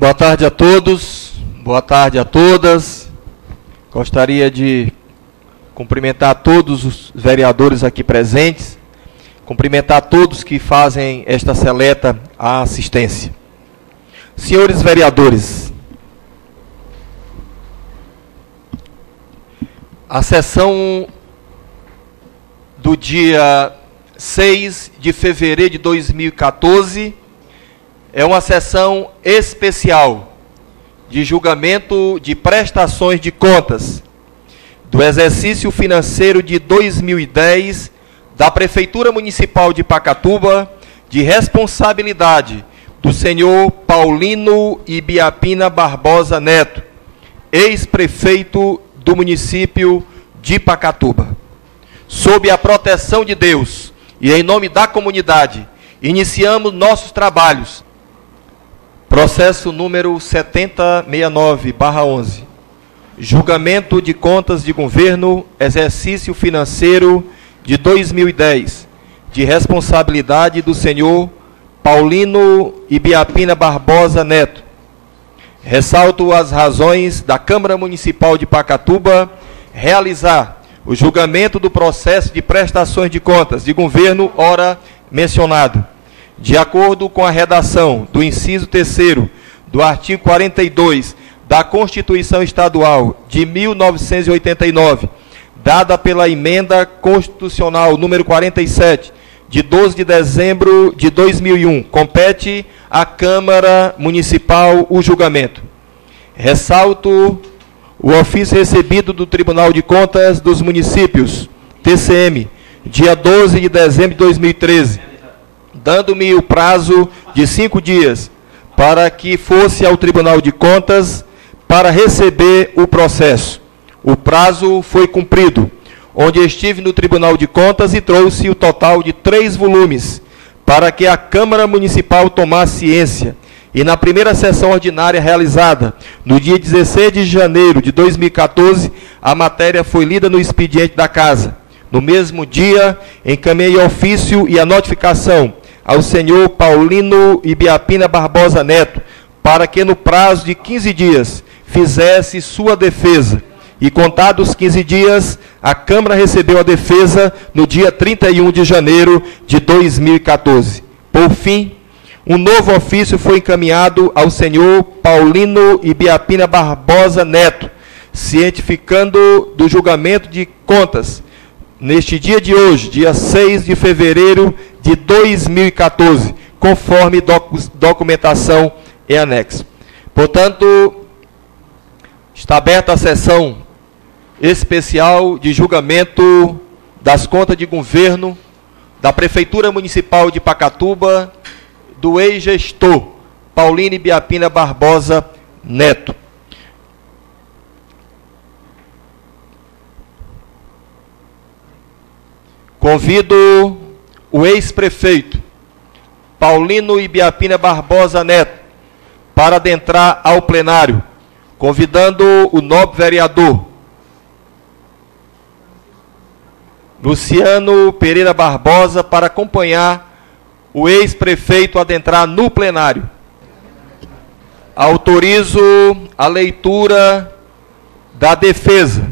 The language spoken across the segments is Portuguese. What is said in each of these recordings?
Boa tarde a todos, boa tarde a todas. Gostaria de cumprimentar todos os vereadores aqui presentes, cumprimentar todos que fazem esta seleta à assistência. Senhores vereadores, a sessão do dia 6 de fevereiro de 2014 é uma sessão especial de julgamento de prestações de contas do exercício financeiro de 2010 da Prefeitura Municipal de Pacatuba, de responsabilidade do senhor Paulino Ibiapina Barbosa Neto, ex-prefeito do município de Pacatuba. Sob a proteção de Deus e em nome da comunidade, iniciamos nossos trabalhos. Processo número 7069/11. Julgamento de contas de governo, exercício financeiro de 2010, de responsabilidade do senhor Paulino Ibiapina Barbosa Neto. Ressalto as razões da Câmara Municipal de Pacatuba realizar o julgamento do processo de prestações de contas de governo ora mencionado, de acordo com a redação do inciso 3º do artigo 42 da Constituição Estadual de 1989, dada pela emenda constitucional número 47, de 12 de dezembro de 2001, compete à Câmara Municipal o julgamento. Ressalto o ofício recebido do Tribunal de Contas dos Municípios, TCM, dia 12 de dezembro de 2013, dando-me o prazo de 5 dias para que fosse ao Tribunal de Contas para receber o processo. O prazo foi cumprido, onde estive no Tribunal de Contas e trouxe o total de 3 volumes para que a Câmara Municipal tomasse ciência. E na primeira sessão ordinária realizada, no dia 16 de janeiro de 2014, a matéria foi lida no expediente da Casa. No mesmo dia, encaminhei o ofício e a notificação ao senhor Paulino Ibiapina Barbosa Neto, para que no prazo de 15 dias fizesse sua defesa. E contados 15 dias, a Câmara recebeu a defesa no dia 31 de janeiro de 2014. Por fim, um novo ofício foi encaminhado ao senhor Paulino Ibiapina Barbosa Neto, cientificando do julgamento de contas, neste dia de hoje, dia 6 de fevereiro de 2014, conforme documentação em anexo. Portanto, está aberta a sessão especial de julgamento das contas de governo da Prefeitura Municipal de Pacatuba, do ex-gestor Paulino Ibiapina Barbosa Neto. Convido o ex-prefeito Paulino Ibiapina Barbosa Neto para adentrar ao plenário, convidando o nobre vereador Luciano Pereira Barbosa para acompanhar o ex-prefeito a adentrar no plenário. Autorizo a leitura da defesa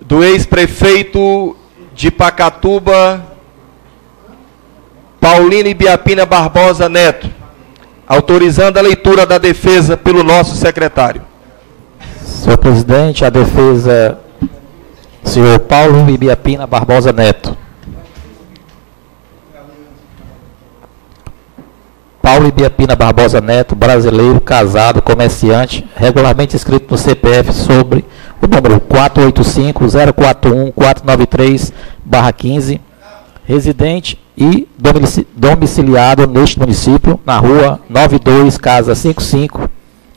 do ex-prefeito de Pacatuba, Paulino Ibiapina Barbosa Neto, autorizando a leitura da defesa pelo nosso secretário. Senhor presidente, a defesa, senhor Paulo Ibiapina Barbosa Neto. Paulo Ibiapina Barbosa Neto, brasileiro, casado, comerciante, regularmente inscrito no CPF sobre o número 485-041-493-15, residente e domiciliado neste município, na rua 92, casa 55,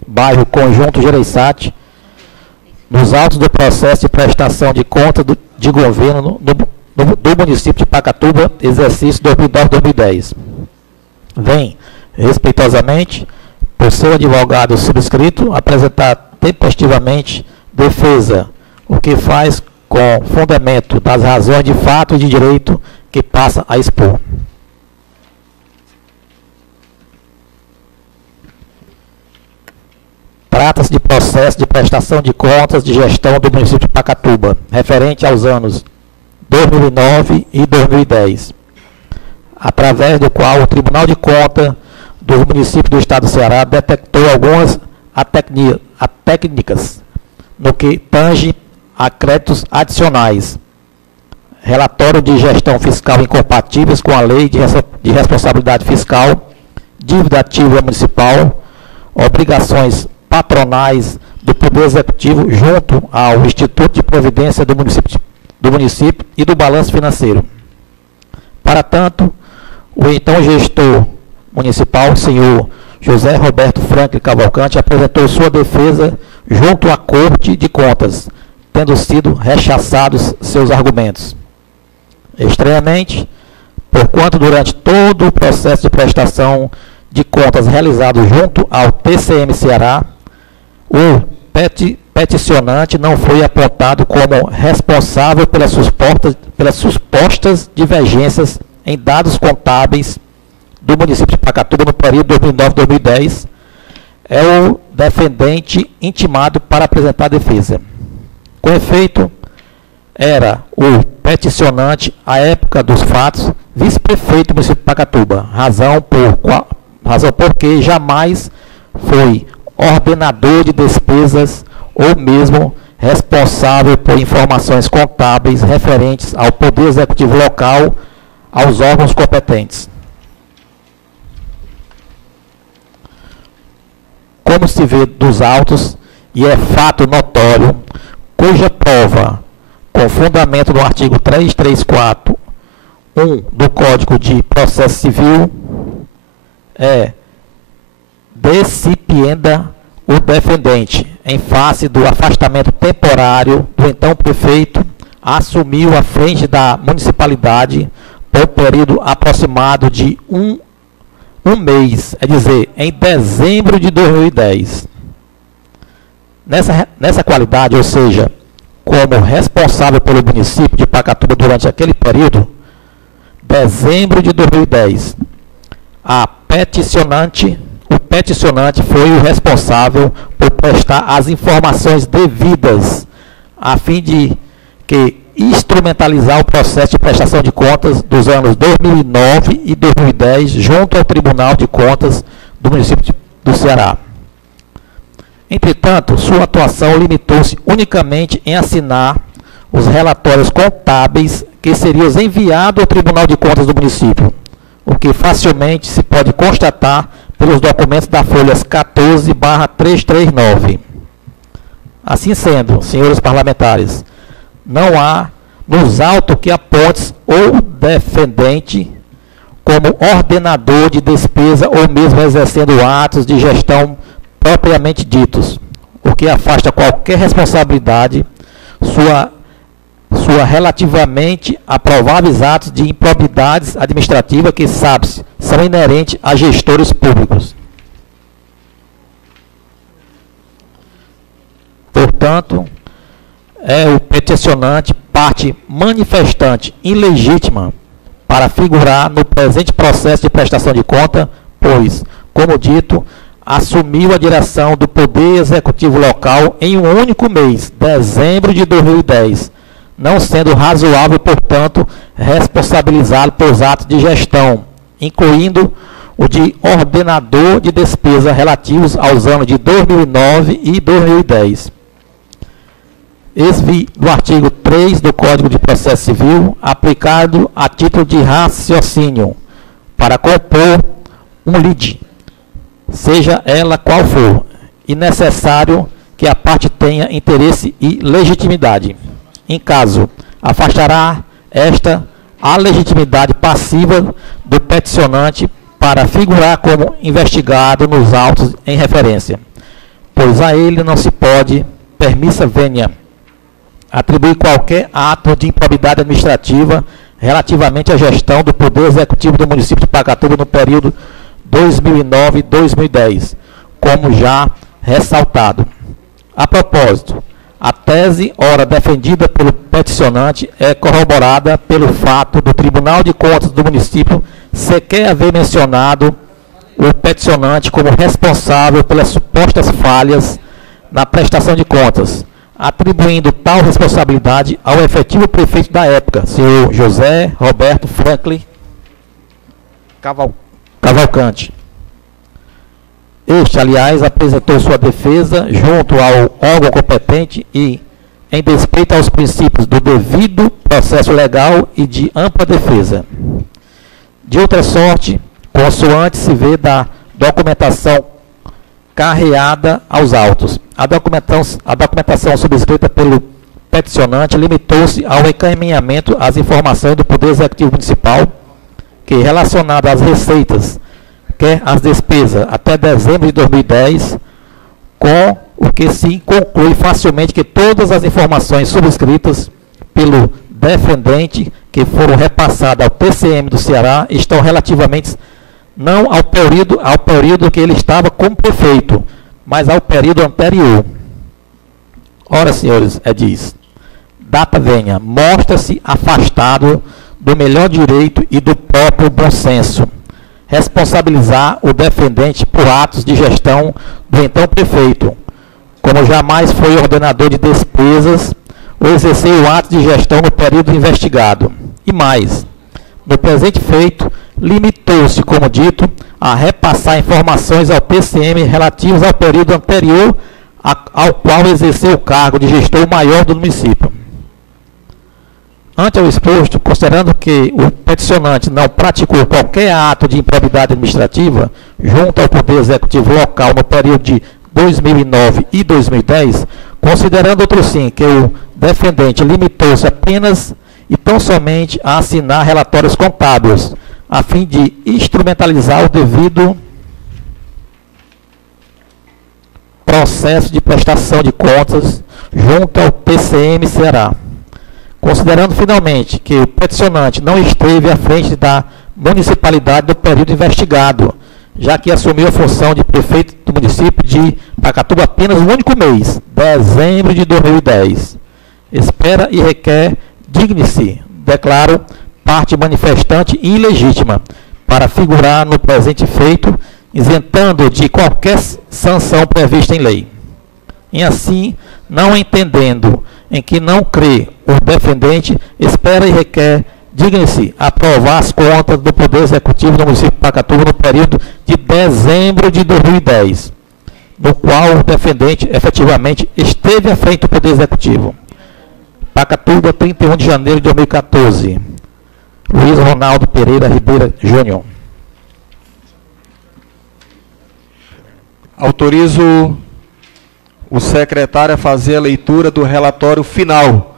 bairro Conjunto Gereissati, nos autos do processo de prestação de contas de governo do município de Pacatuba, exercício 2009-2010. Vem, respeitosamente, por seu advogado subscrito, apresentar tempestivamente defesa, o que faz com fundamento das razões de fato e de direito que passa a expor. Trata-se de processo de prestação de contas de gestão do município de Pacatuba, referente aos anos 2009 e 2010, através do qual o Tribunal de Contas do município do Estado do Ceará detectou algumas técnicas no que tange a créditos adicionais, relatório de gestão fiscal incompatíveis com a lei de responsabilidade fiscal, dívida ativa municipal, obrigações patronais do Poder Executivo junto ao Instituto de Previdência do município e do balanço financeiro. Para tanto, o então gestor municipal, senhor José Roberto Franklin Cavalcante, apresentou sua defesa junto à Corte de Contas, tendo sido rechaçados seus argumentos. Estranhamente, porquanto durante todo o processo de prestação de contas realizado junto ao TCM Ceará, o peticionante não foi apontado como responsável pelas supostas divergências em dados contábeis do município de Pacatuba no período 2009-2010, é o defendente intimado para apresentar a defesa. Com efeito, era o peticionante, à época dos fatos, vice-prefeito do município de Pacatuba, razão porque jamais foi ordenador de despesas ou mesmo responsável por informações contábeis referentes ao Poder Executivo local, aos órgãos competentes. Como se vê dos autos, e é fato notório, cuja prova, com fundamento no artigo 334.1 do Código de Processo Civil, é decipienda o defendente, em face do afastamento temporário do então prefeito, assumiu a frente da municipalidade por período aproximado de um mês, é dizer, em dezembro de 2010. Nessa qualidade, ou seja, como responsável pelo município de Pacatuba durante aquele período, dezembro de 2010, o peticionante foi o responsável por prestar as informações devidas a fim de instrumentalizar o processo de prestação de contas dos anos 2009 e 2010 junto ao Tribunal de Contas do município do Ceará. Entretanto, sua atuação limitou-se unicamente em assinar os relatórios contábeis que seriam enviados ao Tribunal de Contas do município, o que facilmente se pode constatar pelos documentos da folhas 14/339. Assim sendo, senhores parlamentares, não há nos autos que aponte o defendente como ordenador de despesa ou mesmo exercendo atos de gestão propriamente ditos, o que afasta qualquer responsabilidade sua relativamente a prováveis atos de improbidades administrativas que, sabe-se, são inerentes a gestores públicos. Portanto, é o peticionante parte manifestante ilegítima para figurar no presente processo de prestação de conta, pois, como dito, assumiu a direção do Poder Executivo local em um único mês, dezembro de 2010, não sendo razoável, portanto, responsabilizá-lo pelos atos de gestão, incluindo o de ordenador de despesa relativos aos anos de 2009 e 2010. Ex-vi do artigo 3 do Código de Processo Civil, aplicado a título de raciocínio, para compor um lide, seja ela qual for, e necessário que a parte tenha interesse e legitimidade. Em caso, afastará esta a legitimidade passiva do peticionante para figurar como investigado nos autos em referência, pois a ele não se pode, permissa venia, atribuir qualquer ato de improbidade administrativa relativamente à gestão do Poder Executivo do município de Pacatuba no período 2009 e 2010, como já ressaltado. A propósito, A tese, ora defendida pelo peticionante, é corroborada pelo fato do Tribunal de Contas do município sequer haver mencionado o peticionante como responsável pelas supostas falhas na prestação de contas, atribuindo tal responsabilidade ao efetivo prefeito da época, senhor José Roberto Franklin Cavalcante. Este, aliás, apresentou sua defesa junto ao órgão competente e, em despeito aos princípios do devido processo legal e de ampla defesa. De outra sorte, consoante se vê da documentação carreada aos autos. A documentação subscrita pelo peticionante limitou-se ao encaminhamento às informações do Poder Executivo Municipal que, relacionado às receitas, quer as despesas, até dezembro de 2010, com o que se conclui facilmente que todas as informações subscritas pelo defendente que foram repassadas ao TCM do Ceará estão relativamente não ao período que ele estava como prefeito, mas ao período anterior. Ora, senhores, diz, data venha, mostra-se afastado do melhor direito e do próprio bom senso responsabilizar o defendente por atos de gestão do então prefeito, como jamais foi ordenador de despesas ou exerceu atos de gestão no período investigado. E mais, no presente feito, limitou-se, como dito, a repassar informações ao TCM relativas ao período anterior ao qual exerceu o cargo de gestor maior do município. Ante ao exposto, considerando que o peticionante não praticou qualquer ato de improbidade administrativa junto ao Poder Executivo local no período de 2009 e 2010, considerando outro sim que o defendente limitou-se apenas e tão somente a assinar relatórios contábeis, a fim de instrumentalizar o devido processo de prestação de contas junto ao TCM Ceará. Considerando finalmente que o peticionante não esteve à frente da municipalidade do período investigado, já que assumiu a função de prefeito do município de Pacatuba apenas um único mês, dezembro de 2010. Espera e requer, digne-se, declaro, parte manifestante ilegítima, para figurar no presente feito, isentando de qualquer sanção prevista em lei. E assim, não entendendo em que não crê o defendente, espera e requer, digne-se, aprovar as contas do Poder Executivo do município de Pacatuba no período de dezembro de 2010, no qual o defendente efetivamente esteve à frente do Poder Executivo. Pacatuba, 31 de janeiro de 2014. Luiz Ronaldo Pereira Ribeira Júnior. Autorizo o secretário a fazer a leitura do relatório final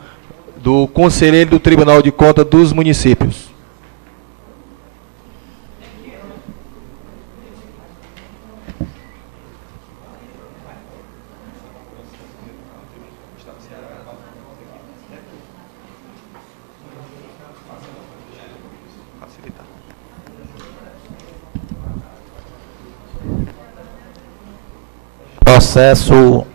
do Conselheiro do Tribunal de Contas dos Municípios. Processo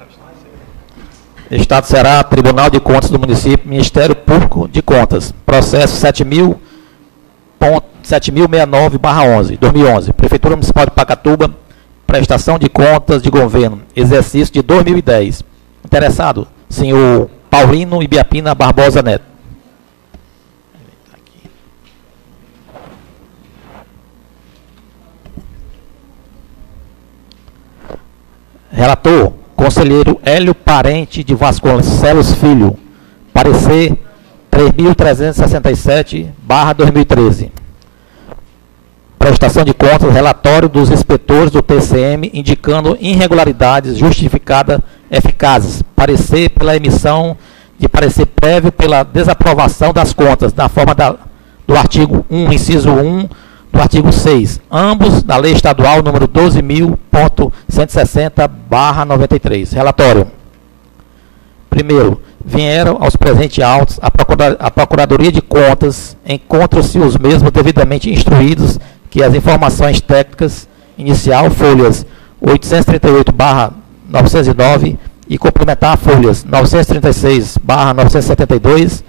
Estado do Ceará, Tribunal de Contas do Município, Ministério Público de Contas. Processo 7069/11, 2011. Prefeitura Municipal de Pacatuba, prestação de contas de governo, exercício de 2010. Interessado, senhor Paulino Ibiapina Barbosa Neto. Relator, conselheiro Hélio Parente de Vasconcelos Filho, parecer 3.367/2013. Prestação de contas, relatório dos inspetores do TCM indicando irregularidades justificadas eficazes. Parecer pela emissão de parecer prévio pela desaprovação das contas, na forma do artigo 1, inciso 1, do artigo 6, ambos da Lei Estadual número 12.160/93. Relatório. Primeiro, vieram aos presentes autos a Procuradoria de Contas, encontram-se os mesmos devidamente instruídos que as informações técnicas inicial, folhas 838/909 e complementar folhas 936/972,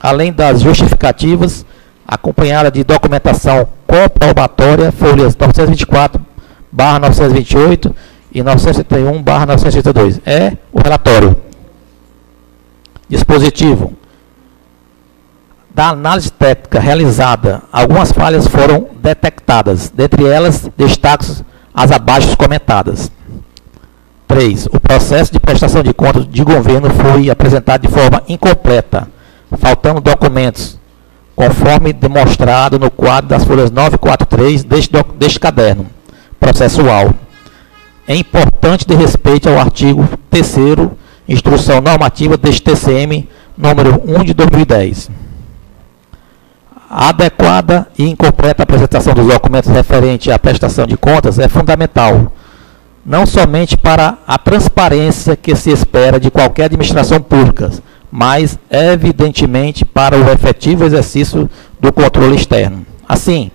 além das justificativas, acompanhada de documentação comprobatória, folhas 924/928 e 971/932. É o relatório. Dispositivo. Da análise técnica realizada, algumas falhas foram detectadas. Dentre elas, destaco as abaixo comentadas. 3. O processo de prestação de contas de governo foi apresentado de forma incompleta, faltando documentos, conforme demonstrado no quadro das folhas 943 deste caderno processual. É importante de respeito ao artigo 3º, Instrução Normativa deste TCM, número 1 de 2010. A adequada e incompleta apresentação dos documentos referentes à prestação de contas é fundamental, não somente para a transparência que se espera de qualquer administração pública, mas, evidentemente, para o efetivo exercício do controle externo. Assim,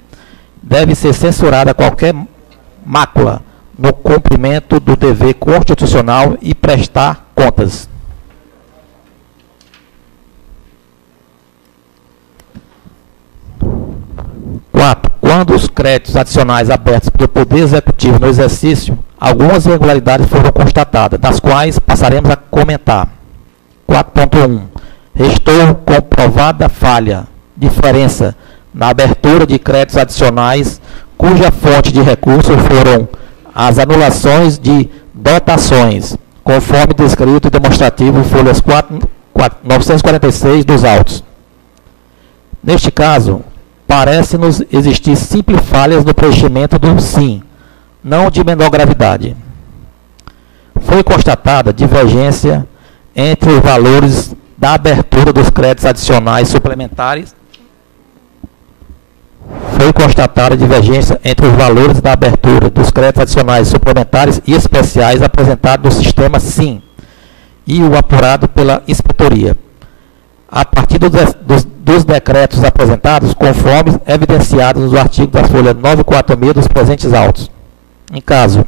deve ser censurada qualquer mácula no cumprimento do dever constitucional e prestar contas. Quando os créditos adicionais abertos pelo Poder Executivo no exercício, algumas irregularidades foram constatadas, das quais passaremos a comentar. 4.1. Restou comprovada falha, diferença na abertura de créditos adicionais, cuja fonte de recurso foram as anulações de dotações, conforme descrito e demonstrativo, folhas 946 dos autos. Neste caso, parece-nos existir simples falhas no preenchimento do SIM, não de menor gravidade. Foi constatada divergência entre os valores da abertura dos créditos adicionais suplementares. Foi constatada divergência entre os valores da abertura dos créditos adicionais suplementares e especiais apresentados no sistema SIM e o apurado pela inspetoria, a partir dos decretos apresentados, conforme evidenciados no artigo das folhas 946 dos presentes autos. Em caso,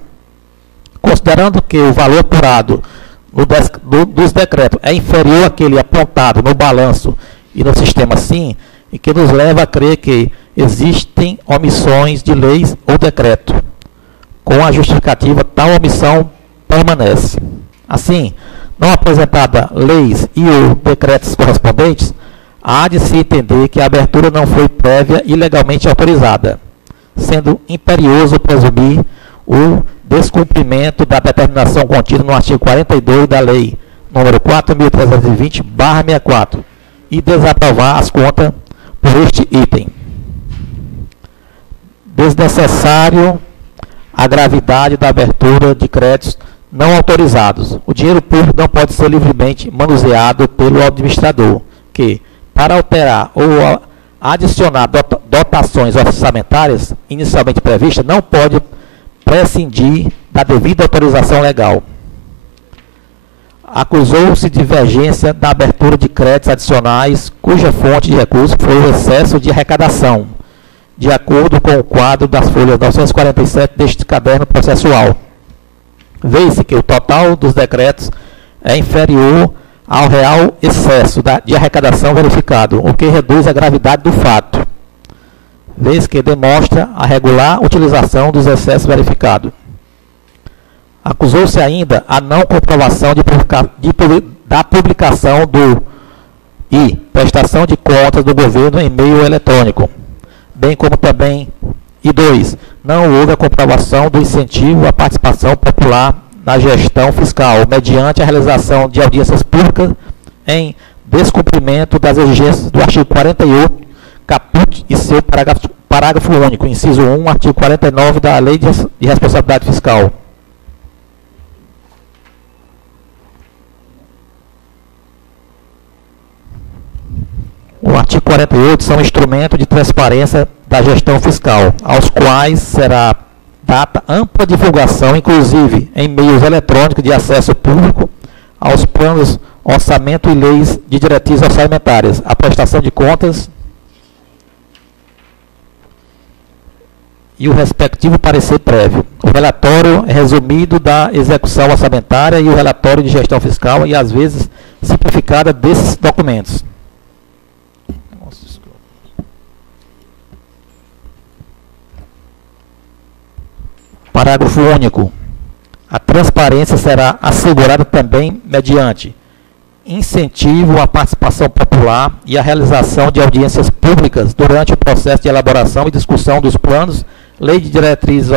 considerando que o valor apurado dos decretos é inferior àquele apontado no balanço e no sistema SIM, e que nos leva a crer que existem omissões de leis ou decreto. Com a justificativa, tal omissão permanece. Assim, não apresentada leis e ou decretos correspondentes, há de se entender que a abertura não foi prévia e legalmente autorizada, sendo imperioso presumir o descumprimento da determinação contida no artigo 42 da Lei nº 4.320/64 e desaprovar as contas por este item. Desnecessário a gravidade da abertura de créditos não autorizados. O dinheiro público não pode ser livremente manuseado pelo administrador, que, para alterar ou adicionar dotações orçamentárias inicialmente previstas, não pode prescindir da devida autorização legal. Acusou-se divergência da abertura de créditos adicionais, cuja fonte de recurso foi o excesso de arrecadação, de acordo com o quadro das folhas 947 deste caderno processual. Vê-se que o total dos decretos é inferior ao real excesso de arrecadação verificado, o que reduz a gravidade do fato, vez que demonstra a regular utilização dos excessos verificados. Acusou-se ainda a não comprovação da publicação e prestação de contas do governo em meio eletrônico, bem como também, e 2, não houve a comprovação do incentivo à participação popular na gestão fiscal, mediante a realização de audiências públicas em descumprimento das exigências do artigo 48, caput e seu parágrafo único, inciso 1, artigo 49 da Lei de Responsabilidade Fiscal. O artigo 48 são instrumentos de transparência da gestão fiscal, aos quais será dada ampla divulgação, inclusive em meios eletrônicos de acesso público, aos planos, orçamento e leis de diretrizes orçamentárias, a prestação de contas e o respectivo parecer prévio. O relatório é resumido da execução orçamentária e o relatório de gestão fiscal e, às vezes, simplificada desses documentos. Parágrafo único. A transparência será assegurada também mediante incentivo à participação popular e à realização de audiências públicas durante o processo de elaboração e discussão dos planos, lei de diretrizes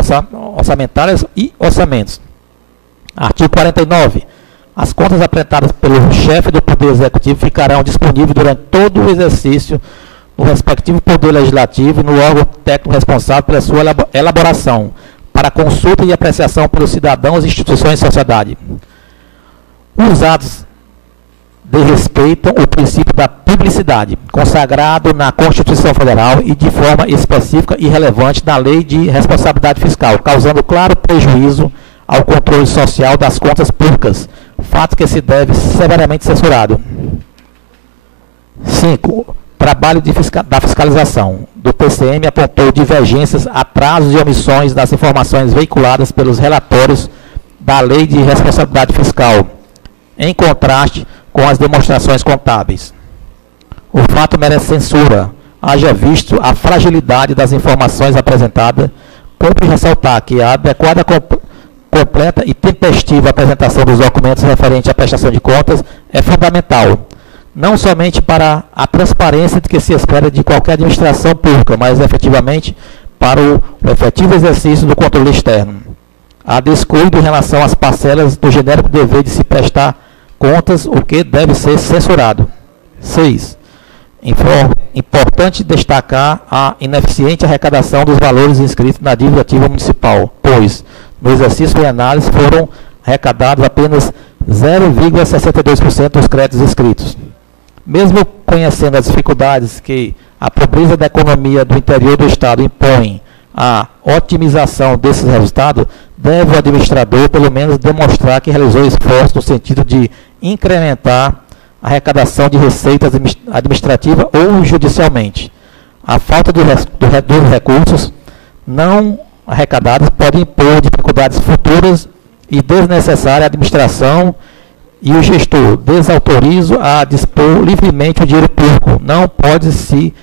orçamentárias e orçamentos. Artigo 49. As contas apresentadas pelo chefe do Poder Executivo ficarão disponíveis durante todo o exercício no respectivo Poder Legislativo e no órgão técnico responsável pela sua elaboração, para consulta e apreciação pelos cidadãos, instituições e sociedade. Os atos desrespeitam o princípio da publicidade, consagrado na Constituição Federal e de forma específica e relevante na Lei de Responsabilidade Fiscal, causando claro prejuízo ao controle social das contas públicas, fato que se deve severamente censurado. 5. Trabalho da fiscalização do TCM apontou divergências, atrasos e omissões das informações veiculadas pelos relatórios da Lei de Responsabilidade Fiscal, em contraste com as demonstrações contábeis. O fato merece censura, haja visto a fragilidade das informações apresentadas. Cumpre ressaltar que a adequada, completa e tempestiva apresentação dos documentos referentes à prestação de contas é fundamental, não somente para a transparência de que se espera de qualquer administração pública, mas efetivamente para o efetivo exercício do controle externo. Há descuido em relação às parcelas do genérico dever de se prestar contas, o que deve ser censurado. 6. Importante destacar a ineficiente arrecadação dos valores inscritos na dívida ativa municipal, pois, no exercício de análise, foram arrecadados apenas 0,62% dos créditos inscritos. Mesmo conhecendo as dificuldades que a pobreza da economia do interior do Estado impõe à otimização desses resultados, deve o administrador, pelo menos, demonstrar que realizou esforço no sentido de incrementar a arrecadação de receitas administrativa ou judicialmente. A falta dos recursos não arrecadados pode impor dificuldades futuras e desnecessária à administração e o gestor. Desautorizo a dispor livremente o dinheiro público. Não pode se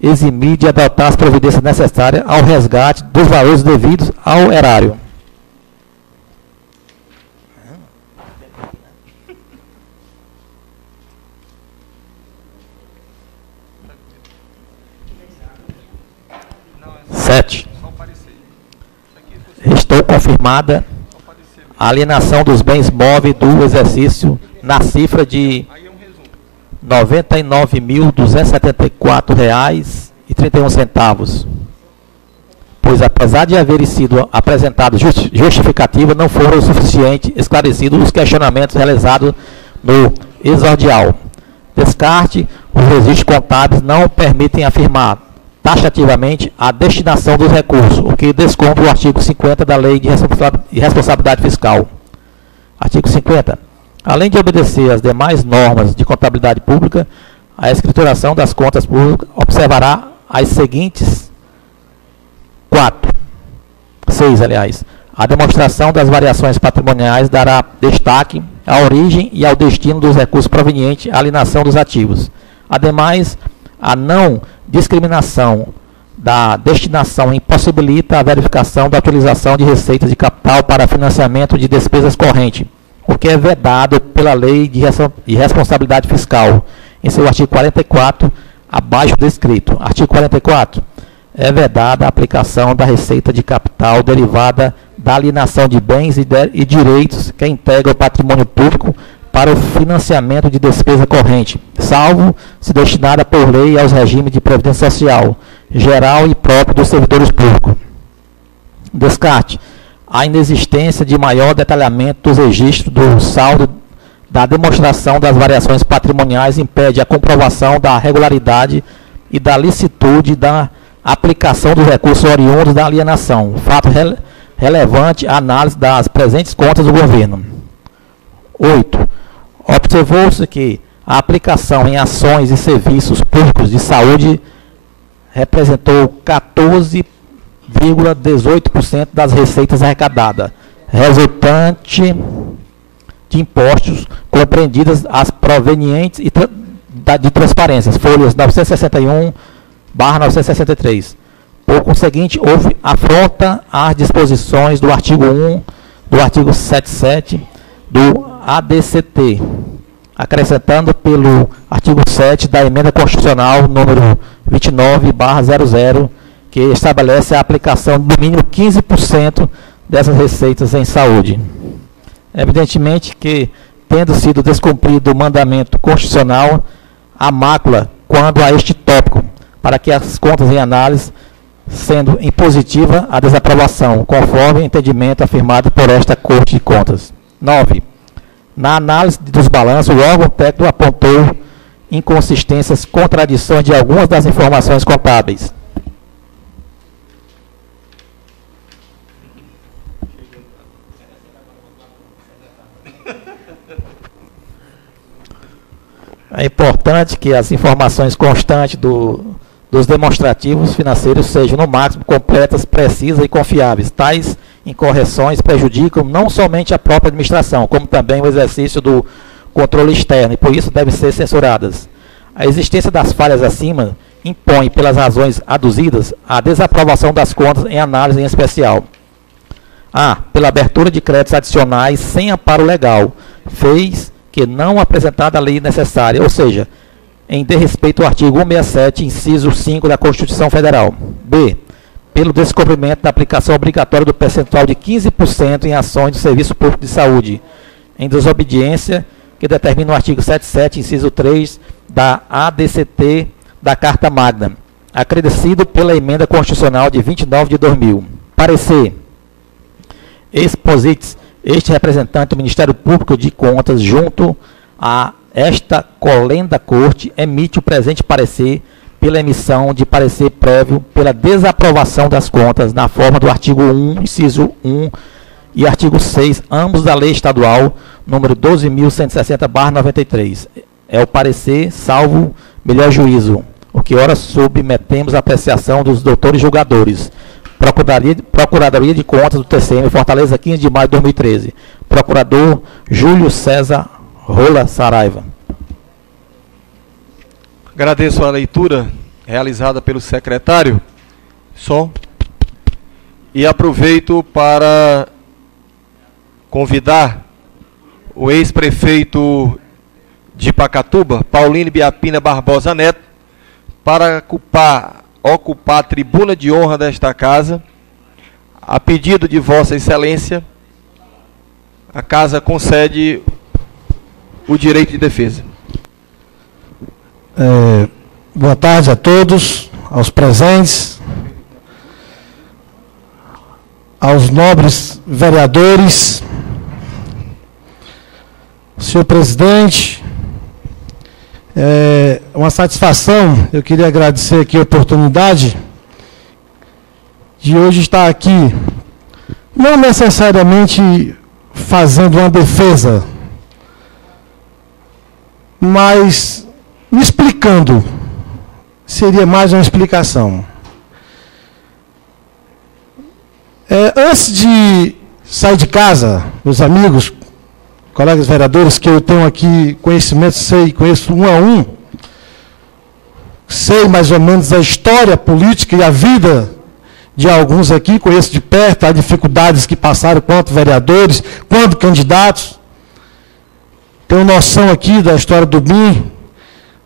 eximir de adotar as providências necessárias ao resgate dos valores devidos ao erário. Sete. Estou confirmada a alienação dos bens móveis do exercício na cifra de R$ 99.274,31, pois apesar de haverem sido apresentadas justificativas, não foram o suficiente esclarecidos os questionamentos realizados no exordial. Descarte, os registros contábeis não permitem afirmar taxativamente a destinação dos recursos, o que descumpre o artigo 50 da Lei de Responsabilidade Fiscal. Artigo 50. Além de obedecer às demais normas de contabilidade pública, a escrituração das contas públicas observará as seguintes 6, aliás. A demonstração das variações patrimoniais dará destaque à origem e ao destino dos recursos provenientes à alienação dos ativos. Ademais, a não discriminação da destinação impossibilita a verificação da utilização de receitas de capital para financiamento de despesas correntes, o que é vedado pela Lei de Responsabilidade Fiscal, em seu artigo 44, abaixo descrito. Artigo 44. É vedada a aplicação da receita de capital derivada da alienação de bens e direitos que integram o patrimônio público para o financiamento de despesa corrente, salvo se destinada por lei aos regimes de previdência social, geral e próprio dos servidores públicos. Descarte. A inexistência de maior detalhamento dos registros do saldo da demonstração das variações patrimoniais impede a comprovação da regularidade e da licitude da aplicação dos recursos oriundos da alienação, fato relevante à análise das presentes contas do governo. 8. Observou-se que a aplicação em ações e serviços públicos de saúde representou 14 0,18% das receitas arrecadadas, resultante de impostos compreendidas as provenientes de transparências, folhas 961/963. Por conseguinte, houve afronta às disposições do artigo 1, do artigo 77 do ADCT, acrescentando pelo artigo 7 da Emenda Constitucional número 29/00, que estabelece a aplicação do mínimo 15% dessas receitas em saúde. Evidentemente que, tendo sido descumprido o mandamento constitucional, há mácula quanto a este tópico, para que as contas em análise, sendo impositiva a desaprovação, conforme o entendimento afirmado por esta Corte de Contas. 9. Na análise dos balanços, o órgão técnico apontou inconsistências, contradições de algumas das informações contábeis. É importante que as informações constantes dos demonstrativos financeiros sejam, no máximo, completas, precisas e confiáveis. Tais incorreções prejudicam não somente a própria administração, como também o exercício do controle externo, e por isso devem ser censuradas. A existência das falhas acima impõe, pelas razões aduzidas, a desaprovação das contas em análise em especial. A. Pela abertura de créditos adicionais sem amparo legal, fez que não apresentada a lei necessária, ou seja, em desrespeito ao artigo 167, inciso 5 da Constituição Federal. B. Pelo descumprimento da aplicação obrigatória do percentual de 15% em ações do Serviço Público de Saúde, em desobediência que determina o artigo 77, inciso 3 da ADCT da Carta Magna, acrescido pela Emenda Constitucional de 29 de 2000. Parecer. Exposites, este representante do Ministério Público de Contas, junto a esta colenda Corte, emite o presente parecer pela emissão de parecer prévio pela desaprovação das contas na forma do artigo 1, inciso 1 e artigo 6, ambos da Lei Estadual número 12.160/93. É o parecer, salvo melhor juízo, o que ora submetemos à apreciação dos doutores julgadores. Procuradoria de Contas do TCM, Fortaleza, 15 de maio de 2013. Procurador Júlio César Rola Saraiva. Agradeço a leitura realizada pelo secretário. E aproveito para convidar o ex-prefeito de Pacatuba, Paulino Biapina Barbosa Neto, para ocupar a tribuna de honra desta casa. A pedido de Vossa Excelência, a casa concede o direito de defesa. Boa tarde a todos, aos presentes, aos nobres vereadores, senhor presidente. É uma satisfação, eu queria agradecer aqui a oportunidade de hoje estar aqui, não necessariamente fazendo uma defesa, mas me explicando, seria mais uma explicação. Antes de sair de casa, meus amigos, colegas vereadores, que eu tenho aqui conhecimento, conheço um a um, sei mais ou menos a história política e a vida de alguns aqui, conheço de perto as dificuldades que passaram quanto vereadores, quanto candidatos. Tenho noção aqui da história do BIM,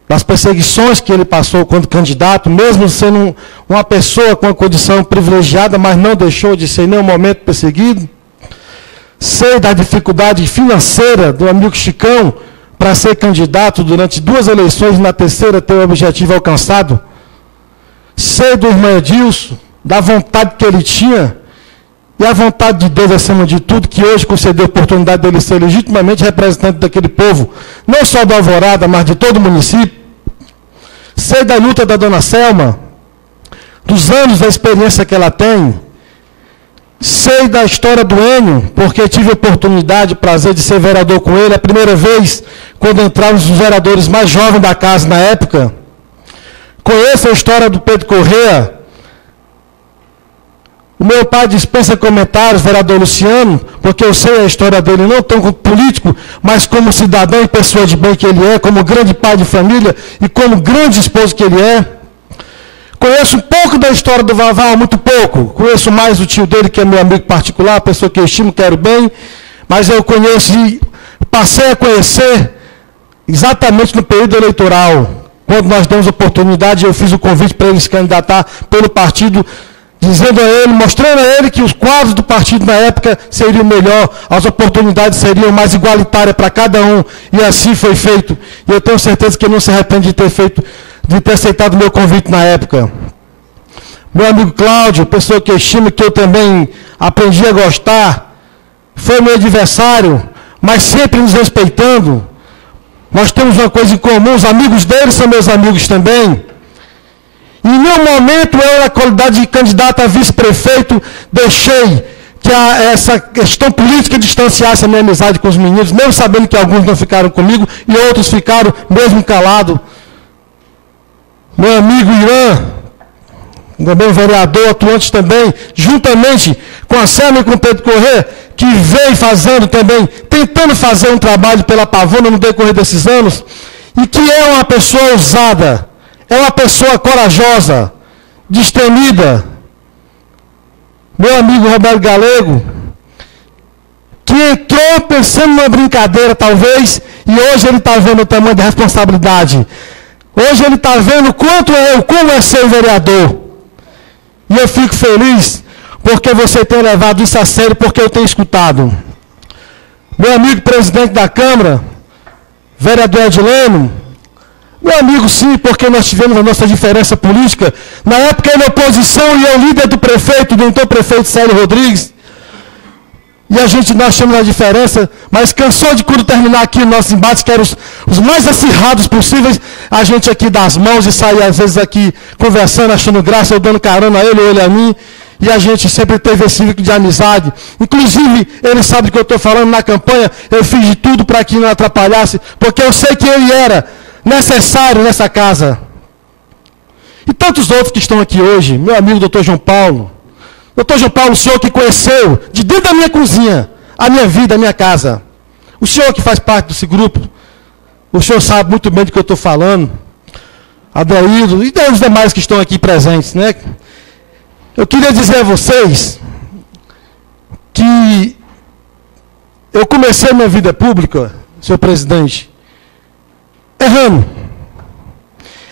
das perseguições que ele passou quando candidato, mesmo sendo uma pessoa com uma condição privilegiada, mas não deixou de ser em nenhum momento perseguido. Sei da dificuldade financeira do amigo Chicão para ser candidato durante 2 eleições e na terceira ter o objetivo alcançado. Sei do irmão Edilson, da vontade que ele tinha e a vontade de Deus acima de tudo, que hoje concedeu a oportunidade dele ser legitimamente representante daquele povo, não só da Alvorada, mas de todo o município. Sei da luta da dona Selma, dos anos da experiência que ela tem. Sei da história do Enio, porque tive a oportunidade, prazer de ser vereador com ele, a primeira vez, quando entraram os vereadores mais jovens da casa na época. Conheço a história do Pedro Corrêa, O meu pai dispensa comentários, vereador Luciano, porque eu sei a história dele, não tão como político, mas como cidadão e pessoa de bem que ele é, como grande pai de família e como grande esposo que ele é. Conheço um pouco da história do Vavá, muito pouco. Conheço mais o tio dele, que é meu amigo particular, pessoa que eu estimo, quero bem, mas eu conheço e passei a conhecer exatamente no período eleitoral, quando nós demos oportunidade, eu fiz o convite para ele se candidatar pelo partido, dizendo a ele, mostrando a ele que os quadros do partido na época seriam melhor, as oportunidades seriam mais igualitárias para cada um, e assim foi feito. E eu tenho certeza que ele não se arrepende de ter aceitado o meu convite na época. Meu amigo Cláudio, pessoa que eu estimo, que eu também aprendi a gostar, foi meu adversário, mas sempre nos respeitando. Nós temos uma coisa em comum, os amigos dele são meus amigos também. E em nenhum momento eu, na qualidade de candidato a vice-prefeito, deixei que essa questão política distanciasse a minha amizade com os meninos, mesmo sabendo que alguns não ficaram comigo e outros ficaram mesmo calados. Meu amigo Irã, também vereador, atuante também, juntamente com a Selma e com o Pedro Corrêa, que veio fazendo também, tentando fazer um trabalho pela Pavuna no decorrer desses anos, e que é uma pessoa ousada, é uma pessoa corajosa, destemida. Meu amigo Roberto Galego, que entrou pensando numa brincadeira, talvez, e hoje ele está vendo o tamanho da responsabilidade. Hoje ele está vendo como é ser vereador. E eu fico feliz porque você tem levado isso a sério, porque eu tenho escutado. Meu amigo presidente da Câmara, vereador Edileno, meu amigo sim, porque nós tivemos a nossa diferença política. Na época ele oposição e eu líder do prefeito, do então prefeito Célio Rodrigues. E nós temos a diferença, mas cansou de quando terminar aqui nossos embates, que eram os mais acirrados possíveis, a gente aqui dá as mãos e sair às vezes aqui conversando, achando graça, eu dando carona a ele a mim, e a gente sempre teve esse vínculo de amizade. Inclusive, ele sabe do que eu estou falando na campanha, eu fiz de tudo para que não atrapalhasse, porque eu sei que ele era necessário nessa casa. E tantos outros que estão aqui hoje, meu amigo doutor João Paulo. Doutor João Paulo, o senhor que conheceu de dentro da minha cozinha, a minha vida, a minha casa. O senhor que faz parte desse grupo, o senhor sabe muito bem do que eu estou falando. Adeildo e os demais que estão aqui presentes, né? Eu queria dizer a vocês que eu comecei minha vida pública, senhor presidente, errando.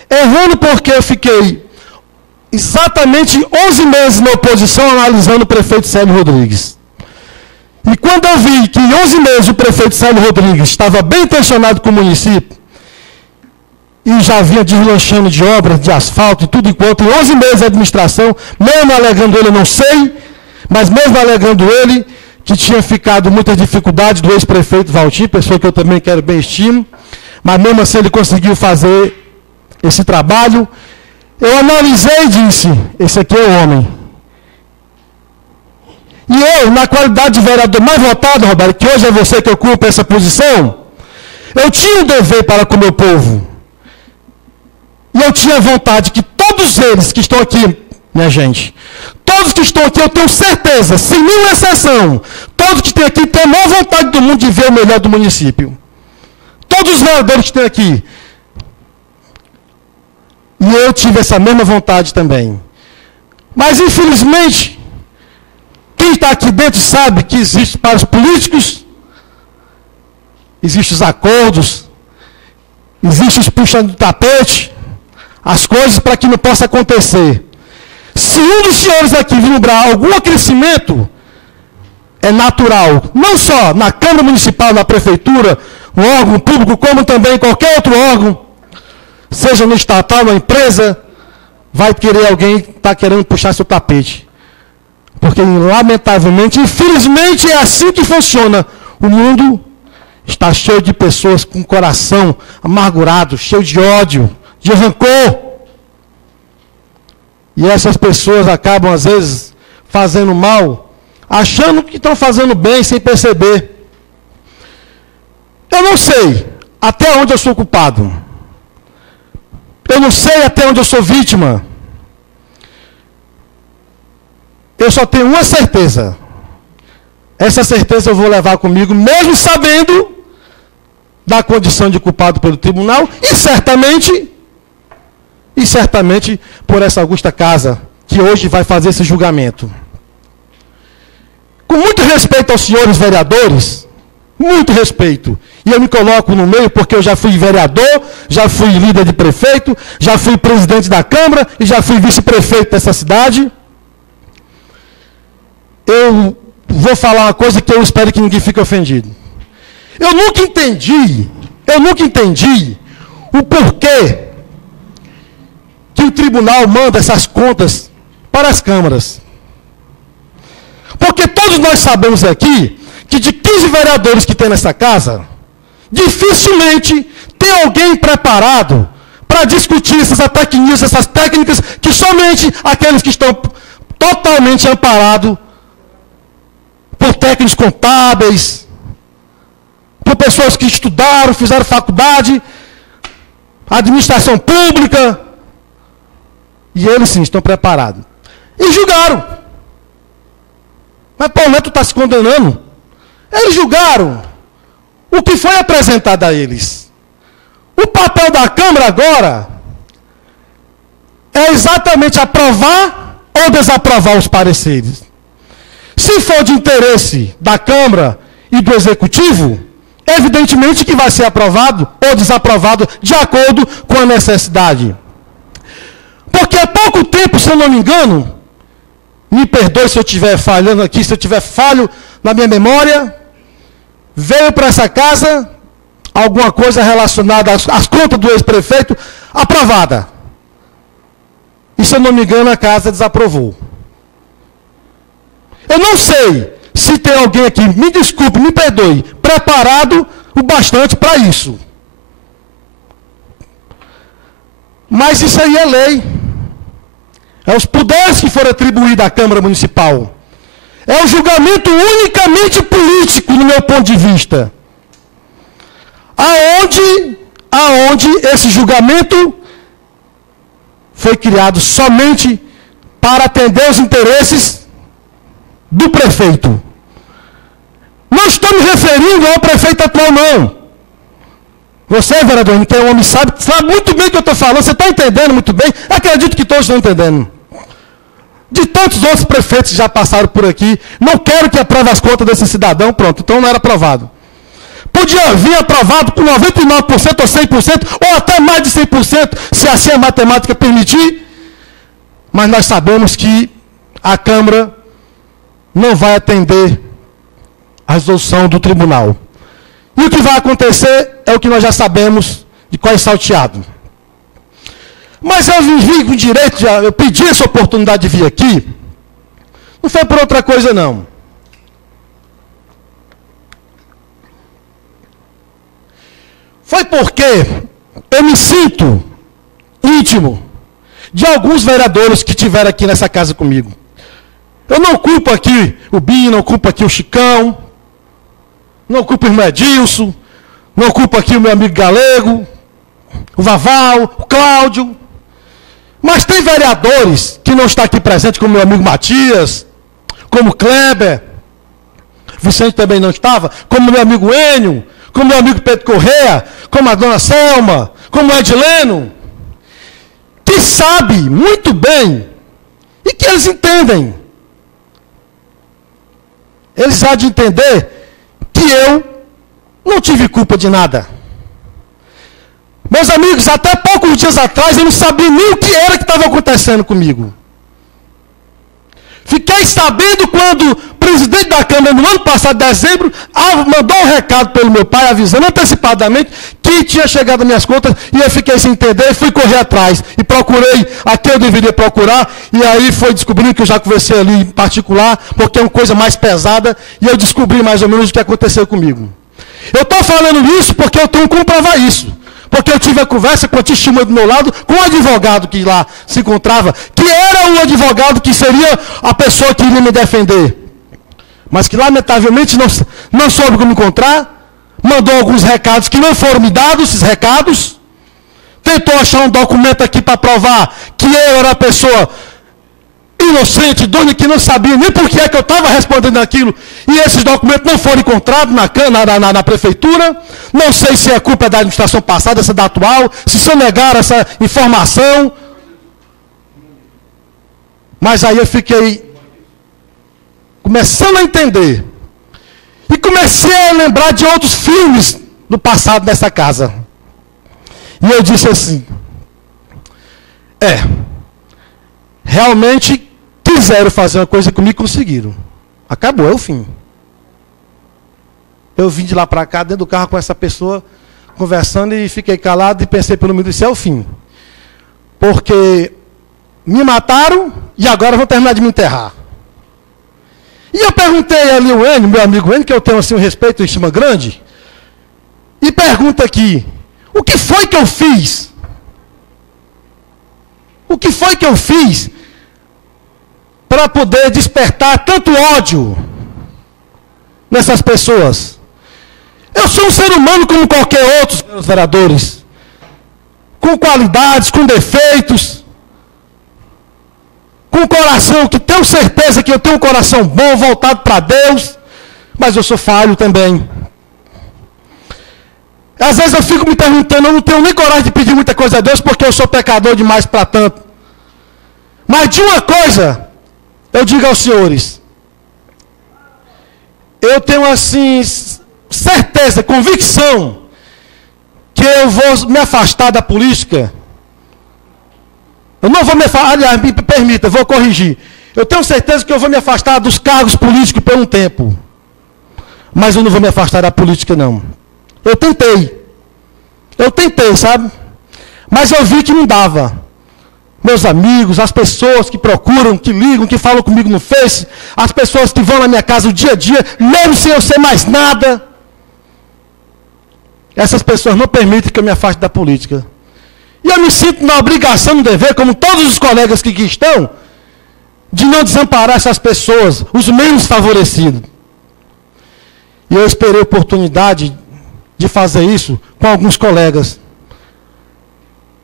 Errando porque eu fiquei exatamente 11 meses na oposição analisando o prefeito Célio Rodrigues. E quando eu vi que em 11 meses o prefeito Célio Rodrigues estava bem intencionado com o município e já vinha deslanchando de obras, de asfalto e tudo enquanto, em 11 meses de administração, mesmo alegando ele, eu não sei, mas mesmo alegando ele, que tinha ficado muitas dificuldades do ex-prefeito Valtinho, pessoa que eu também quero bem estimo, mas mesmo assim ele conseguiu fazer esse trabalho. Eu analisei e disse, esse aqui é o homem. E eu, na qualidade de vereador mais votado, Roberto, que hoje é você que ocupa essa posição, eu tinha um dever para com o meu povo. E eu tinha vontade que todos eles que estão aqui, minha gente, todos que estão aqui, eu tenho certeza, sem nenhuma exceção, todos que estão aqui têm a maior vontade do mundo de ver o melhor do município. Todos os vereadores que estão aqui. E eu tive essa mesma vontade também. Mas, infelizmente, quem está aqui dentro sabe que existe para os políticos, existem os acordos, existem os puxando do tapete, as coisas para que não possa acontecer. Se um dos senhores aqui vislumbrar algum crescimento, é natural, não só na Câmara Municipal, na Prefeitura, no órgão público, como também em qualquer outro órgão, seja no estatal, na empresa, vai querer alguém que está querendo puxar seu tapete. Porque, lamentavelmente, infelizmente, é assim que funciona. O mundo está cheio de pessoas com coração amargurado, cheio de ódio, de rancor. E essas pessoas acabam, às vezes, fazendo mal, achando que estão fazendo bem sem perceber. Eu não sei até onde eu sou culpado. Eu não sei até onde eu sou vítima. eu só tenho uma certeza. Essa certeza eu vou levar comigo, mesmo sabendo da condição de culpado pelo tribunal, e certamente por essa augusta casa, que hoje vai fazer esse julgamento. Com muito respeito aos senhores vereadores, muito respeito, e eu me coloco no meio porque eu já fui vereador, já fui líder de prefeito, já fui presidente da Câmara e já fui vice-prefeito dessa cidade. Eu vou falar uma coisa que eu espero que ninguém fique ofendido. Eu nunca entendi o porquê que o tribunal manda essas contas para as câmaras. Porque todos nós sabemos aqui que de 15 vereadores que tem nessa casa, dificilmente tem alguém preparado para discutir essas técnicas que somente aqueles que estão totalmente amparados por técnicos contábeis, por pessoas que estudaram, fizeram faculdade, administração pública, e eles sim estão preparados. E julgaram. Mas Paulo Neto está se condenando. Eles julgaram o que foi apresentado a eles. O papel da Câmara agora é exatamente aprovar ou desaprovar os pareceres. Se for de interesse da Câmara e do Executivo, evidentemente que vai ser aprovado ou desaprovado de acordo com a necessidade. Porque há pouco tempo, se eu não me engano, me perdoe se eu estiver falhando aqui, se eu estiver falho na minha memória, veio para essa casa alguma coisa relacionada às contas do ex-prefeito aprovada. E se eu não me engano, a casa desaprovou. Eu não sei se tem alguém aqui, me desculpe, me perdoe, preparado o bastante para isso. Mas isso aí é lei. É os poderes que foram atribuídos à Câmara Municipal. É um julgamento unicamente político, no meu ponto de vista. Aonde esse julgamento foi criado somente para atender os interesses do prefeito. Não estou me referindo ao prefeito atual, não. Você, vereador, que é um homem sábio, sabe muito bem o que eu estou falando, você está entendendo muito bem, acredito que todos estão entendendo. De tantos outros prefeitos que já passaram por aqui, não quero que aprove as contas desse cidadão, pronto, então não era aprovado. Podia vir aprovado com 99% ou 100%, ou até mais de 100%, se assim a matemática permitir, mas nós sabemos que a Câmara não vai atender a resolução do tribunal. E o que vai acontecer é o que nós já sabemos de qual é salteado. Mas eu vim com direito, eu pedi essa oportunidade de vir aqui, não foi por outra coisa não. Foi porque eu me sinto íntimo de alguns vereadores que estiveram aqui nessa casa comigo. Eu não culpo aqui o Binho, não culpo aqui o Chicão, não culpo o irmão Edilson, não culpo aqui o meu amigo Galego, o Vaval, o Cláudio. Mas tem vereadores que não estão aqui presentes, como meu amigo Matias, como Kleber, Vicente também não estava, como meu amigo Enio, como meu amigo Pedro Correia, como a dona Selma, como o Edileno, que sabe muito bem e que eles entendem. Eles há de entender que eu não tive culpa de nada. Meus amigos, até poucos dias atrás eu não sabia nem o que era que estava acontecendo comigo. Fiquei sabendo quando o presidente da Câmara, no ano passado, dezembro, mandou um recado pelo meu pai, avisando antecipadamente que tinha chegado as minhas contas, e eu fiquei sem entender, fui correr atrás, e procurei a quem eu deveria procurar, e aí foi descobrindo que eu já conversei ali em particular, porque é uma coisa mais pesada, e eu descobri mais ou menos o que aconteceu comigo. Eu estou falando isso porque eu tenho como provar isso. Porque eu tive a conversa com a testemunha do meu lado, com o advogado que lá se encontrava, que era o advogado que seria a pessoa que iria me defender. Mas que lamentavelmente não soube como encontrar, mandou alguns recados que não foram me dados, esses recados, tentou achar um documento aqui para provar que eu era a pessoa inocente, dono que não sabia nem por que é que eu estava respondendo aquilo, e esses documentos não foram encontrados na prefeitura. Não sei se a culpa é da administração passada, essa da atual, se sonegaram essa informação. Mas aí eu fiquei começando a entender. E comecei a lembrar de outros filmes do passado dessa casa. E eu disse assim, realmente quiseram fazer uma coisa comigo e conseguiram. Acabou, é o fim. Eu vim de lá para cá, dentro do carro com essa pessoa, conversando, e fiquei calado e pensei pelo menos, isso é o fim. Porque me mataram e agora vão terminar de me enterrar. E eu perguntei ali o Enio, meu amigo Enio, que eu tenho assim um respeito e estima grande, e pergunto aqui, o que foi que eu fiz? O que foi que eu fiz para poder despertar tanto ódio nessas pessoas? Eu sou um ser humano como qualquer outro, senhores vereadores, com qualidades, com defeitos, com um coração que tenho certeza que eu tenho um coração bom, voltado para Deus, mas eu sou falho também. Às vezes eu fico me perguntando, eu não tenho nem coragem de pedir muita coisa a Deus, porque eu sou pecador demais para tanto. Mas de uma coisa, eu digo aos senhores, eu tenho assim, certeza, convicção, que eu vou me afastar da política. Eu não vou me afastar, aliás, me permita, eu vou corrigir. Eu tenho certeza que eu vou me afastar dos cargos políticos por um tempo. Mas eu não vou me afastar da política, não. Eu tentei, sabe? Mas eu vi que não dava. Meus amigos, as pessoas que procuram, que ligam, que falam comigo no Face, as pessoas que vão na minha casa o dia a dia, mesmo sem eu ser mais nada, essas pessoas não permitem que eu me afaste da política. E eu me sinto na obrigação, no dever, como todos os colegas que aqui estão, de não desamparar essas pessoas, os menos favorecidos. E eu esperei a oportunidade de fazer isso com alguns colegas.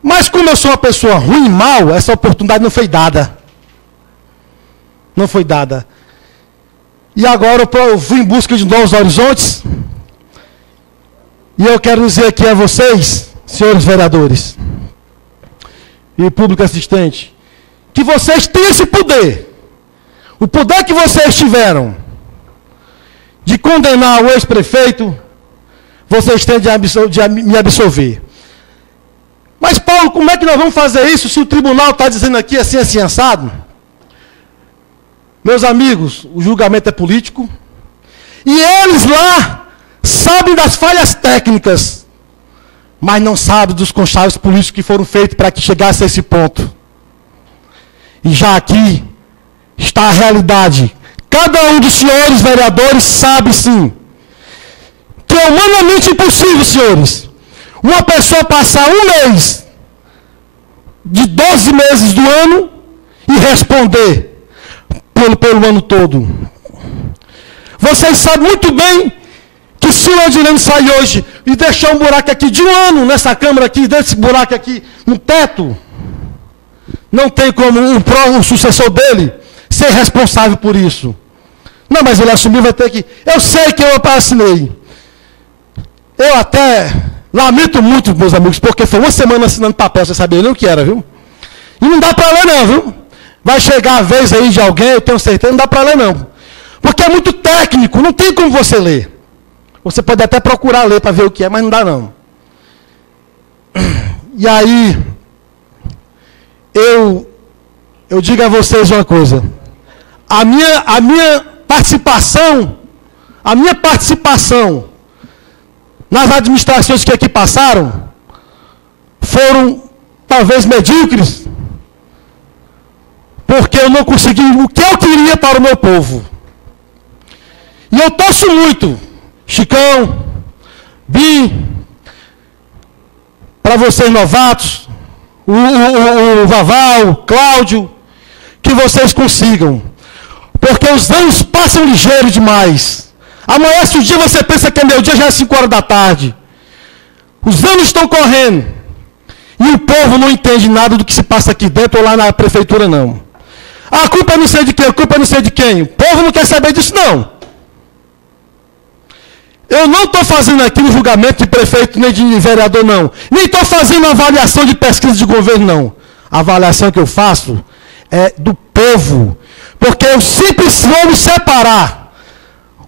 Mas como eu sou uma pessoa ruim e mal, essa oportunidade não foi dada. Não foi dada. E agora eu fui em busca de novos horizontes. E eu quero dizer aqui a vocês, senhores vereadores e público assistente, que vocês têm esse poder. O poder que vocês tiveram de condenar o ex-prefeito, vocês têm de me absolver. Mas, Paulo, como é que nós vamos fazer isso se o tribunal está dizendo aqui assim, assim, assado? Meus amigos, o julgamento é político. E eles lá sabem das falhas técnicas, mas não sabem dos conchaves políticos que foram feitos para que chegasse a esse ponto. E já aqui está a realidade. Cada um dos senhores vereadores sabe, sim, que é humanamente impossível, senhores, uma pessoa passar um mês de 12 meses do ano e responder pelo ano todo. Vocês sabem muito bem que se o Odilene sair hoje e deixar um buraco aqui de um ano nessa Câmara aqui, desse buraco aqui no teto, não tem como o sucessor dele ser responsável por isso. Não, mas ele assumiu, vai ter que... Eu sei que eu assinei. Eu até lamento muito, meus amigos, porque foi uma semana assinando papel, você sabia nem o que era, viu? E não dá para ler não, viu? Vai chegar a vez aí de alguém, eu tenho certeza, não dá para ler não. Porque é muito técnico, não tem como você ler. Você pode até procurar ler para ver o que é, mas não dá não. E aí, eu digo a vocês uma coisa. A minha participação nas administrações que aqui passaram foram talvez medíocres, porque eu não consegui o que eu queria para o meu povo. E eu torço muito, Chicão, Bim, para vocês novatos, o Vaval, o Cláudio, que vocês consigam. Porque os anos passam ligeiro demais. Amanhece o dia, você pensa que é meu dia, já é 5 horas da tarde. Os anos estão correndo. E o povo não entende nada do que se passa aqui dentro ou lá na prefeitura, não. A culpa é não sei de quem, a culpa é não sei de quem. O povo não quer saber disso, não. Eu não estou fazendo aqui um julgamento de prefeito nem de vereador, não. Nem estou fazendo avaliação de pesquisa de governo, não. A avaliação que eu faço é do povo. Porque eu sempre vou me separar.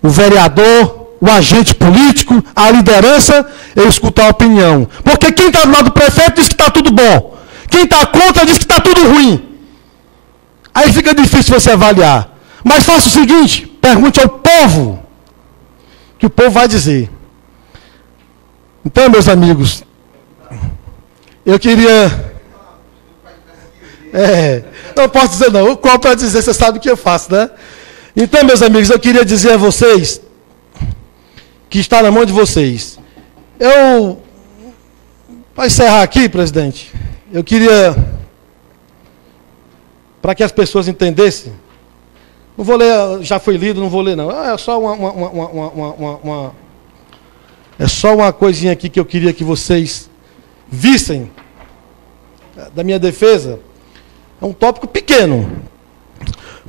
O vereador, o agente político, a liderança, eu escuto a opinião. Porque quem está do lado do prefeito diz que está tudo bom. Quem está contra diz que está tudo ruim. Aí fica difícil você avaliar. Mas faça o seguinte, pergunte ao povo. Que o povo vai dizer. Então, meus amigos, eu queria... não posso dizer não. Qual para dizer, você sabe o que eu faço, né? Então, meus amigos, eu queria dizer a vocês que está na mão de vocês. Para encerrar aqui, presidente, eu queria, para que as pessoas entendessem, não vou ler, já foi lido, não vou ler não. É só uma coisinha aqui que eu queria que vocês vissem da minha defesa. É um tópico pequeno.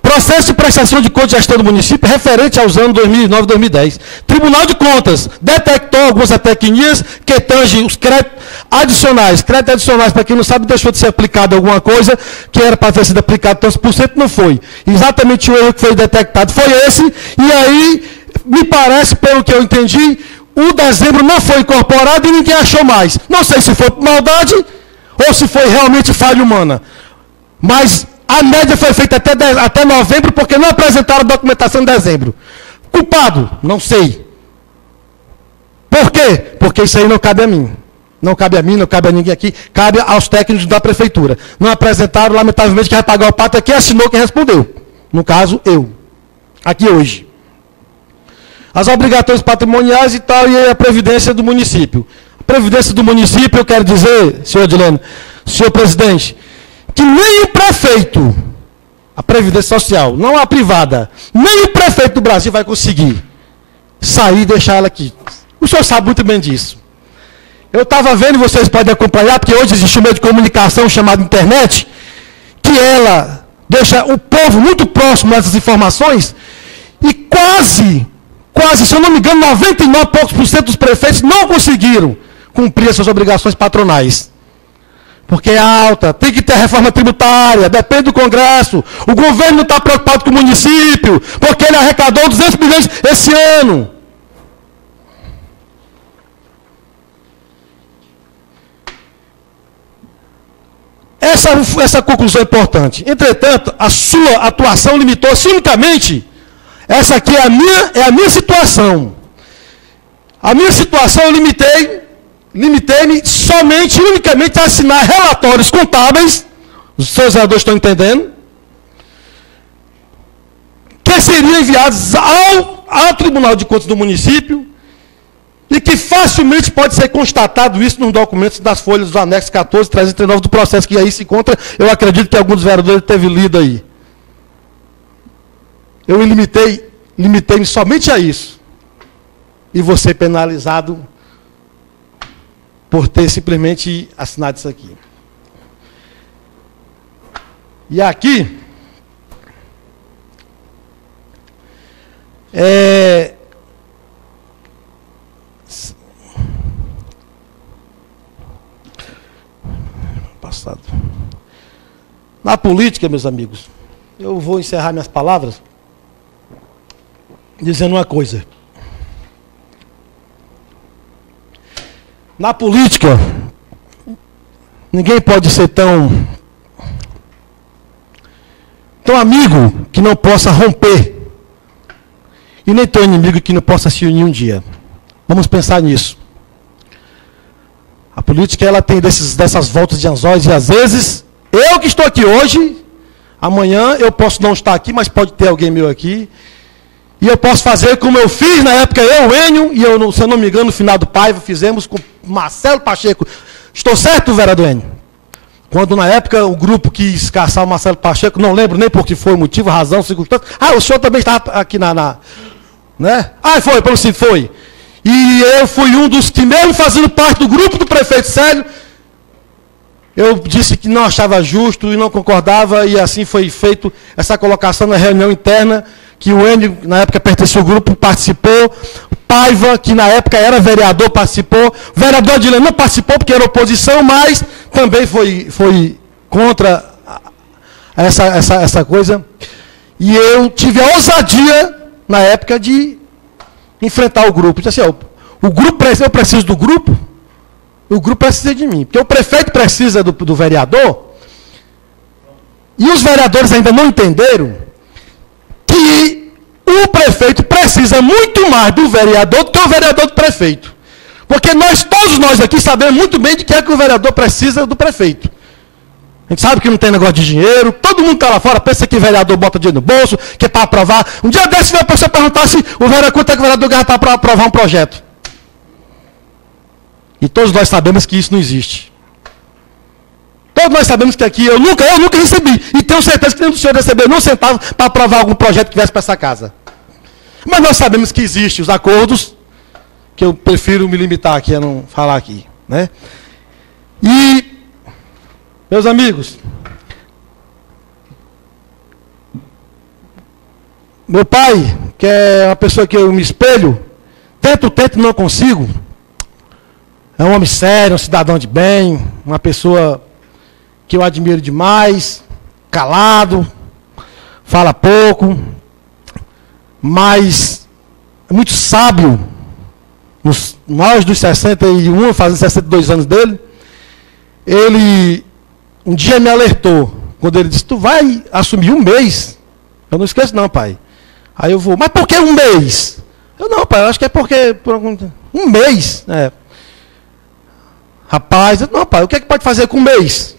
Processo de prestação de contas de gestão do município referente aos anos 2009 e 2010. Tribunal de Contas detectou algumas tecnias que tangem os créditos adicionais. Créditos adicionais, para quem não sabe, deixou de ser aplicado alguma coisa que era para ter sido aplicado tantos por cento, não foi. Exatamente o erro que foi detectado foi esse. E aí, me parece, pelo que eu entendi, o dezembro não foi incorporado e ninguém achou mais. Não sei se foi por maldade ou se foi realmente falha humana. Mas a média foi feita até novembro, porque não apresentaram a documentação em dezembro. Culpado? Não sei. Por quê? Porque isso aí não cabe a mim. Não cabe a mim, não cabe a ninguém aqui. Cabe aos técnicos da prefeitura. Não apresentaram, lamentavelmente, quem vai pagar o pato aqui assinou quem respondeu. No caso, eu. Aqui hoje. As obrigações patrimoniais e tal, e a previdência do município. A previdência do município, eu quero dizer, senhor Edilene, senhor presidente, que nem o prefeito, a Previdência Social, não a privada, nem o prefeito do Brasil vai conseguir sair e deixar ela aqui. O senhor sabe muito bem disso. Eu estava vendo, e vocês podem acompanhar, porque hoje existe um meio de comunicação chamado internet, que ela deixa o povo muito próximo dessas informações, e quase, se eu não me engano, 99 e poucos % dos prefeitos não conseguiram cumprir as suas obrigações patronais. Porque é alta, tem que ter reforma tributária, depende do Congresso. O governo não está preocupado com o município, porque ele arrecadou 200 milhões esse ano. Essa conclusão é importante. Entretanto, a sua atuação limitou-se unicamente. Essa aqui é a minha situação. A minha situação eu limitei-me somente, unicamente a assinar relatórios contábeis, os seus vereadores estão entendendo, que seriam enviados ao Tribunal de Contas do município, e que facilmente pode ser constatado isso nos documentos das folhas do anexo 14, 339 do processo, que aí se encontra, eu acredito que alguns dos vereadores teve lido aí. Eu limitei-me somente a isso, e vou ser penalizado por ter simplesmente assinado isso aqui. E aqui, passado. Na política, meus amigos, eu vou encerrar minhas palavras dizendo uma coisa. Na política, ninguém pode ser tão amigo que não possa romper. E nem tão inimigo que não possa se unir um dia. Vamos pensar nisso. A política, ela tem dessas voltas de anzóis, e às vezes, eu que estou aqui hoje, amanhã eu posso não estar aqui, mas pode ter alguém meu aqui. E eu posso fazer como eu fiz na época, eu, Enio, e eu, se eu não me engano, no final do Paiva, fizemos com Marcelo Pacheco. Estou certo, vereador Enio? Quando na época o grupo quis caçar o Marcelo Pacheco, não lembro nem por que foi o motivo, razão, circunstância. O senhor também estava aqui né? Foi, pelo sim, foi. E eu fui um dos que, mesmo fazendo parte do grupo do prefeito Célio, eu disse que não achava justo e não concordava, e assim foi feito essa colocação na reunião interna, que o Enio, na época pertencia ao grupo, participou, Paiva, que na época era vereador, participou, o vereador Adilene não participou porque era oposição, mas também foi contra essa coisa, e eu tive a ousadia, na época, de enfrentar o grupo. Disse assim, o grupo, eu preciso do grupo, o grupo precisa de mim, porque o prefeito precisa do vereador, e os vereadores ainda não entenderam que o prefeito precisa muito mais do vereador do que o vereador do prefeito. Porque todos nós aqui sabemos muito bem de que é que o vereador precisa do prefeito. A gente sabe que não tem negócio de dinheiro, todo mundo está lá fora, pensa que o vereador bota dinheiro no bolso, que é para aprovar. Um dia desse vai a pessoa perguntar se quanto é que o vereador ganha para aprovar um projeto. E todos nós sabemos que isso não existe. Todos nós sabemos que aqui eu nunca recebi. E tenho certeza que nenhum dos senhores recebeu nem um centavo para aprovar algum projeto que viesse para essa casa. Mas nós sabemos que existem os acordos, que eu prefiro me limitar aqui a não falar aqui. Né? E, meus amigos, meu pai, que é uma pessoa que eu me espelho, tento, não consigo. É um homem sério, um cidadão de bem, uma pessoa que eu admiro demais, calado, fala pouco, mas é muito sábio, nos mais dos 61, fazendo 62 anos dele. Ele um dia me alertou, quando ele disse, tu vai assumir um mês? Eu não esqueço não, pai. Aí eu vou, mas por que um mês? Eu não, pai, eu acho que é porque um mês, né? Rapaz, não, pai, o que é que pode fazer com um mês?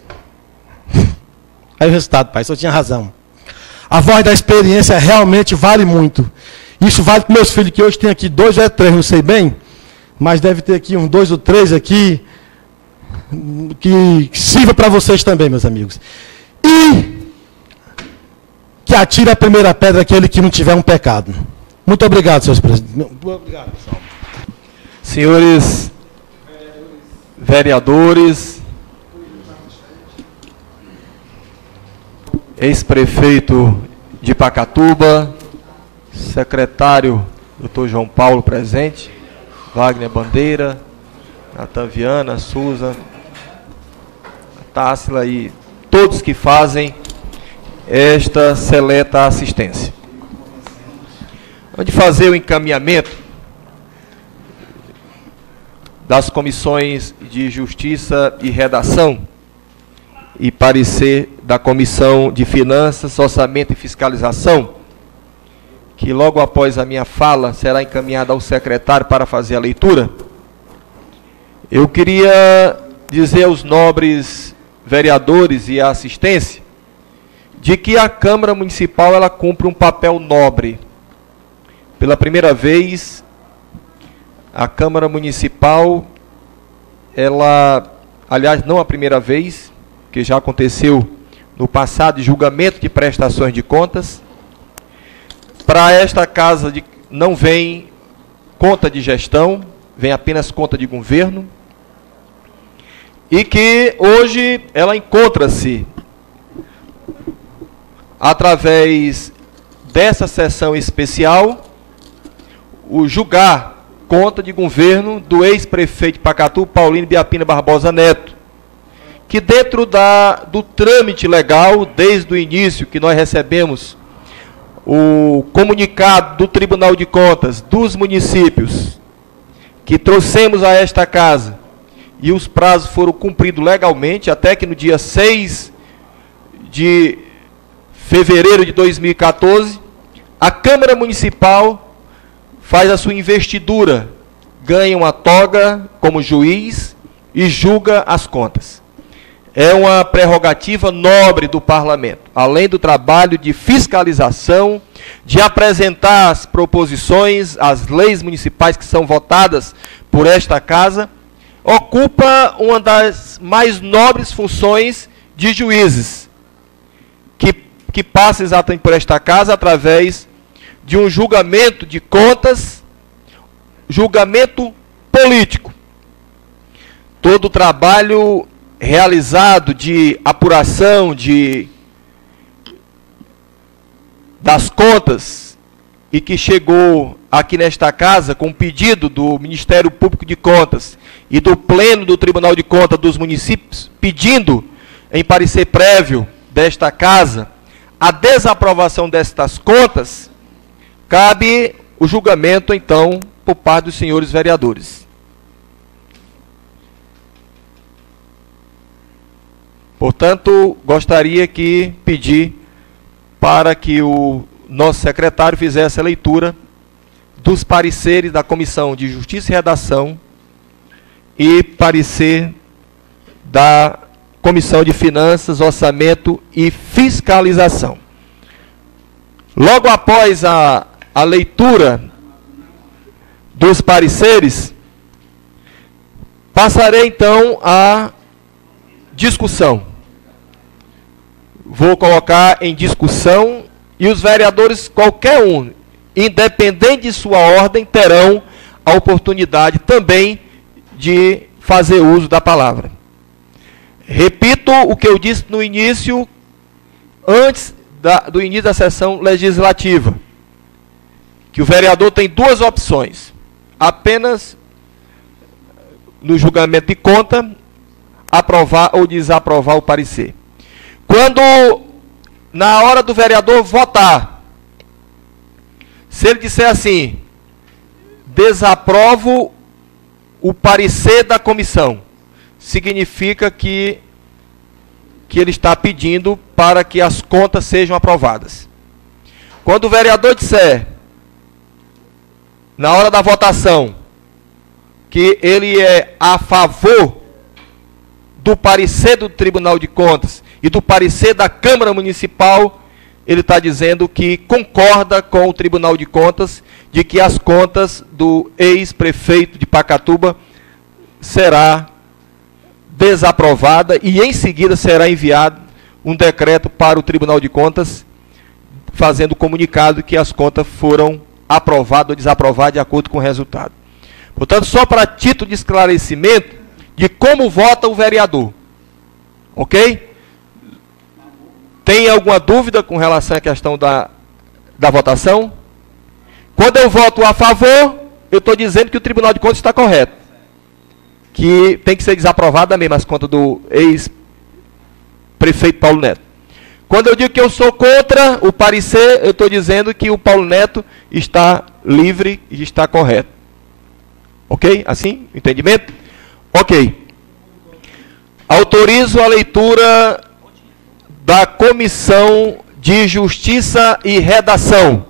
Aí o resultado, pai, só tinha razão. A voz da experiência realmente vale muito. Isso vale para meus filhos, que hoje tem aqui 2 ou 3, não sei bem, mas deve ter aqui uns 2 ou 3 aqui, que sirva para vocês também, meus amigos. E que atire a primeira pedra aquele que não tiver um pecado. Muito obrigado, senhores presidentes. Muito obrigado, pessoal. Senhores vereadores, ex-prefeito de Pacatuba, secretário Dr. João Paulo presente, Wagner Bandeira, Natan Viana, Suza, Tássila e todos que fazem esta seleta assistência. Antes de fazer o encaminhamento das comissões de Justiça e Redação e parecer da Comissão de Finanças, Orçamento e Fiscalização, que logo após a minha fala será encaminhada ao secretário para fazer a leitura, eu queria dizer aos nobres vereadores e à assistência de que a Câmara Municipal ela cumpre um papel nobre. Pela primeira vez, a Câmara Municipal, ela, aliás, não a primeira vez, que já aconteceu no passado, julgamento de prestações de contas, para esta casa não vem conta de gestão, vem apenas conta de governo, e que hoje ela encontra-se, através dessa sessão especial, o julgar conta de governo do ex-prefeito de Pacatu, Paulino Biapina Barbosa Neto, que dentro do trâmite legal, desde o início que nós recebemos o comunicado do Tribunal de Contas dos municípios, que trouxemos a esta casa, e os prazos foram cumpridos legalmente, até que no dia 6 de fevereiro de 2014, a Câmara Municipal faz a sua investidura, ganha uma toga como juiz e julga as contas. É uma prerrogativa nobre do Parlamento, além do trabalho de fiscalização, de apresentar as proposições, as leis municipais que são votadas por esta casa, ocupa uma das mais nobres funções de juízes, que passa exatamente por esta casa através de um julgamento de contas, julgamento político. Todo o trabalho realizado de apuração das contas e que chegou aqui nesta casa com pedido do Ministério Público de Contas e do Pleno do Tribunal de Contas dos municípios, pedindo em parecer prévio desta casa a desaprovação destas contas, cabe o julgamento, então, por parte dos senhores vereadores. Portanto, gostaria que pedir para que o nosso secretário fizesse a leitura dos pareceres da Comissão de Justiça e Redação e parecer da Comissão de Finanças, Orçamento e Fiscalização. Logo após a leitura dos pareceres, passarei então à discussão. Vou colocar em discussão e os vereadores, qualquer um, independente de sua ordem, terão a oportunidade também de fazer uso da palavra. Repito o que eu disse no início, antes do início da sessão legislativa, que o vereador tem duas opções: apenas no julgamento de conta, aprovar ou desaprovar o parecer. Quando, na hora do vereador votar, se ele disser assim, desaprovo o parecer da comissão, significa que ele está pedindo para que as contas sejam aprovadas. Quando o vereador disser, na hora da votação, que ele é a favor do parecer do Tribunal de Contas e do parecer da Câmara Municipal, ele está dizendo que concorda com o Tribunal de Contas de que as contas do ex-prefeito de Pacatuba será desaprovada e em seguida será enviado um decreto para o Tribunal de Contas fazendo comunicado que as contas foram aprovadas ou desaprovadas de acordo com o resultado. Portanto, só para título de esclarecimento de como vota o vereador. Ok? Tem alguma dúvida com relação à questão da votação? Quando eu voto a favor, eu estou dizendo que o Tribunal de Contas está correto. Que tem que ser desaprovada mesmo as contas do ex-prefeito Paulo Neto. Quando eu digo que eu sou contra o parecer, eu estou dizendo que o Paulo Neto está livre e está correto. Ok? Assim? Entendimento? Ok. Autorizo a leitura da Comissão de Justiça e Redação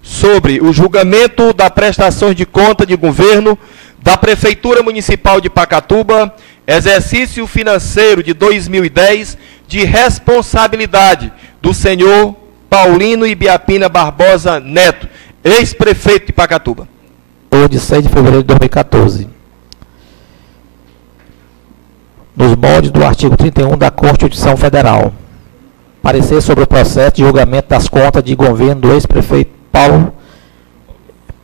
sobre o julgamento da prestação de conta de governo da Prefeitura Municipal de Pacatuba, exercício financeiro de 2010, de responsabilidade do senhor Paulino Ibiapina Barbosa Neto, ex-prefeito de Pacatuba. De 6 de fevereiro de 2014. Nos moldes do artigo 31 da Constituição Federal. Parecer sobre o processo de julgamento das contas de governo do ex-prefeito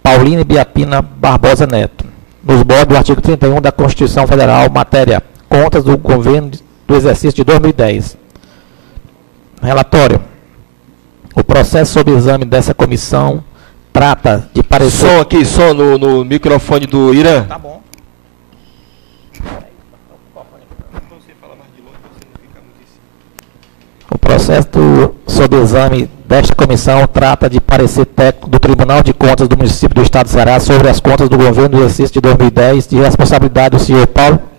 Paulino Ibiapina Barbosa Neto. Nos moldes do artigo 31 da Constituição Federal, matéria contas do governo do exercício de 2010. Relatório. O processo sob exame dessa comissão trata de parecer... Som aqui, som no microfone do Irã. Tá bom. O processo sob exame desta comissão trata de parecer técnico do Tribunal de Contas do município do Estado de Ceará sobre as contas do governo do exercício de 2010, de responsabilidade do senhor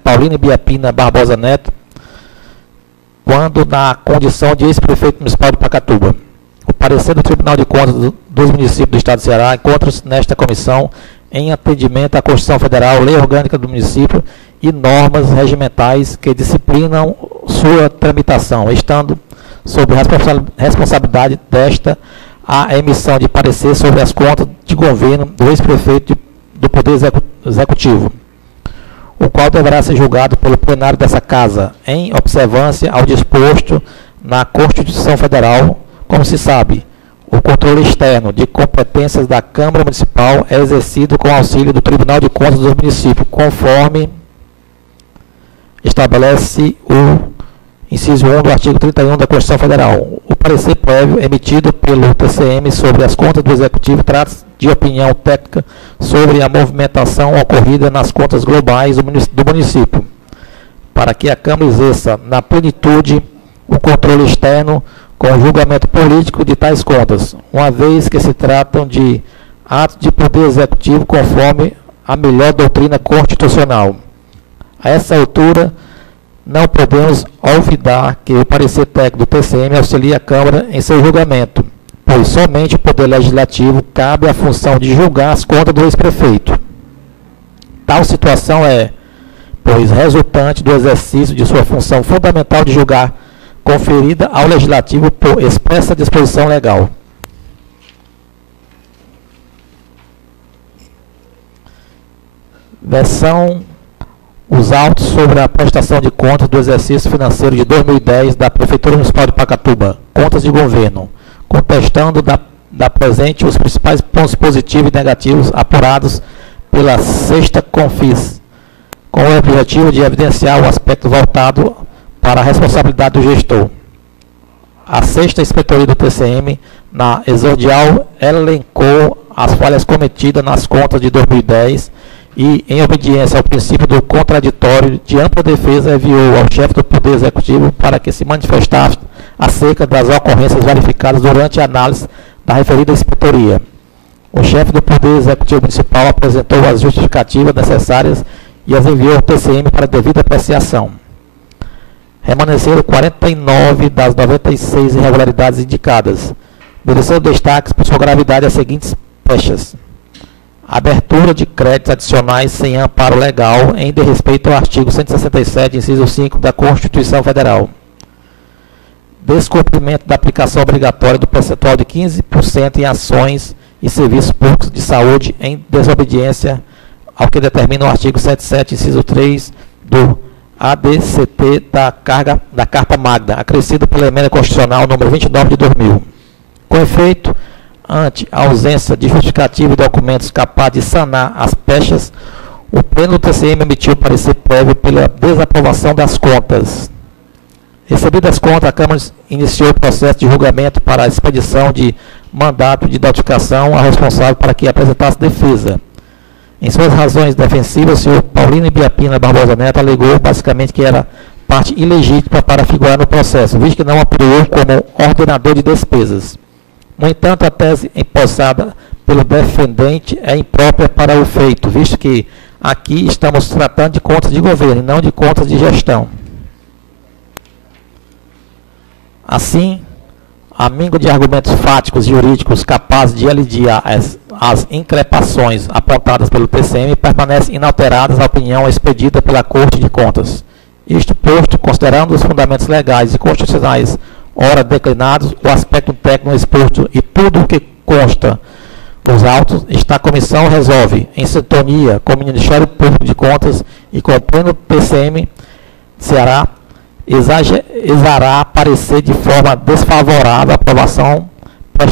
Paulino Ibiapina Barbosa Neto, quando na condição de ex-prefeito municipal de Pacatuba. O parecer do Tribunal de Contas dos municípios do Estado de Ceará encontra-se nesta comissão em atendimento à Constituição Federal, Lei Orgânica do município e normas regimentais que disciplinam sua tramitação, estando sob responsabilidade desta a emissão de parecer sobre as contas de governo do ex-prefeito do Poder Executivo, o qual deverá ser julgado pelo plenário dessa Casa, em observância ao disposto na Constituição Federal. Como se sabe, o controle externo de competências da Câmara Municipal é exercido com auxílio do Tribunal de Contas dos municípios, conforme estabelece o inciso 1 do artigo 31 da Constituição Federal. O parecer prévio emitido pelo TCM sobre as contas do Executivo trata de opinião técnica sobre a movimentação ocorrida nas contas globais do município, para que a Câmara exerça na plenitude o controle externo com o julgamento político de tais contas, uma vez que se tratam de atos de poder executivo conforme a melhor doutrina constitucional. A essa altura, não podemos olvidar que o parecer técnico do TCM auxilia a Câmara em seu julgamento, pois somente o Poder Legislativo cabe a função de julgar as contas do ex-prefeito. Tal situação é, pois, resultante do exercício de sua função fundamental de julgar, conferida ao Legislativo por expressa disposição legal. Versão os autos sobre a prestação de contas do exercício financeiro de 2010 da Prefeitura Municipal de Pacatuba, contas de governo, contestando da presente os principais pontos positivos e negativos apurados pela sexta Confis, com o objetivo de evidenciar o aspecto voltado para a responsabilidade do gestor. A sexta inspetoria do TCM, na exordial, elencou as falhas cometidas nas contas de 2010 e, em obediência ao princípio do contraditório, de ampla defesa, enviou ao chefe do Poder Executivo para que se manifestasse acerca das ocorrências verificadas durante a análise da referida inspetoria. O chefe do Poder Executivo Municipal apresentou as justificativas necessárias e as enviou ao TCM para devida apreciação. Remanesceram 49 das 96 irregularidades indicadas, merecendo destaques por sua gravidade as seguintes pechas: abertura de créditos adicionais sem amparo legal em desrespeito ao artigo 167, inciso 5 da Constituição Federal. Descumprimento da aplicação obrigatória do percentual de 15% em ações e serviços públicos de saúde em desobediência ao que determina o artigo 107, inciso 3 do ADCT da Carta Magna, acrescido pela Emenda Constitucional número 29 de 2000. Com efeito, ante a ausência de justificativa e documentos capazes de sanar as pechas, o Pleno do TCM emitiu parecer prévio pela desaprovação das contas. Recebidas as contas, a Câmara iniciou o processo de julgamento para a expedição de mandato de notificação ao responsável para que apresentasse defesa. Em suas razões defensivas, o senhor Paulino Ibiapina Barbosa Neto alegou basicamente que era parte ilegítima para figurar no processo, visto que não atuou como ordenador de despesas. No entanto, a tese empossada pelo defendente é imprópria para o feito, visto que aqui estamos tratando de contas de governo e não de contas de gestão. Assim, a míngua de argumentos fáticos e jurídicos capazes de aliviar as increpações apontadas pelo TCM permanecem inalteradas na opinião expedida pela Corte de Contas. Isto posto, considerando os fundamentos legais e constitucionais ora declinados, o aspecto técnico exposto e tudo o que consta os autos, esta comissão resolve, em sintonia com o Ministério Público de Contas e com o Pleno TCM Ceará, exará parecer de forma desfavorável à aprovação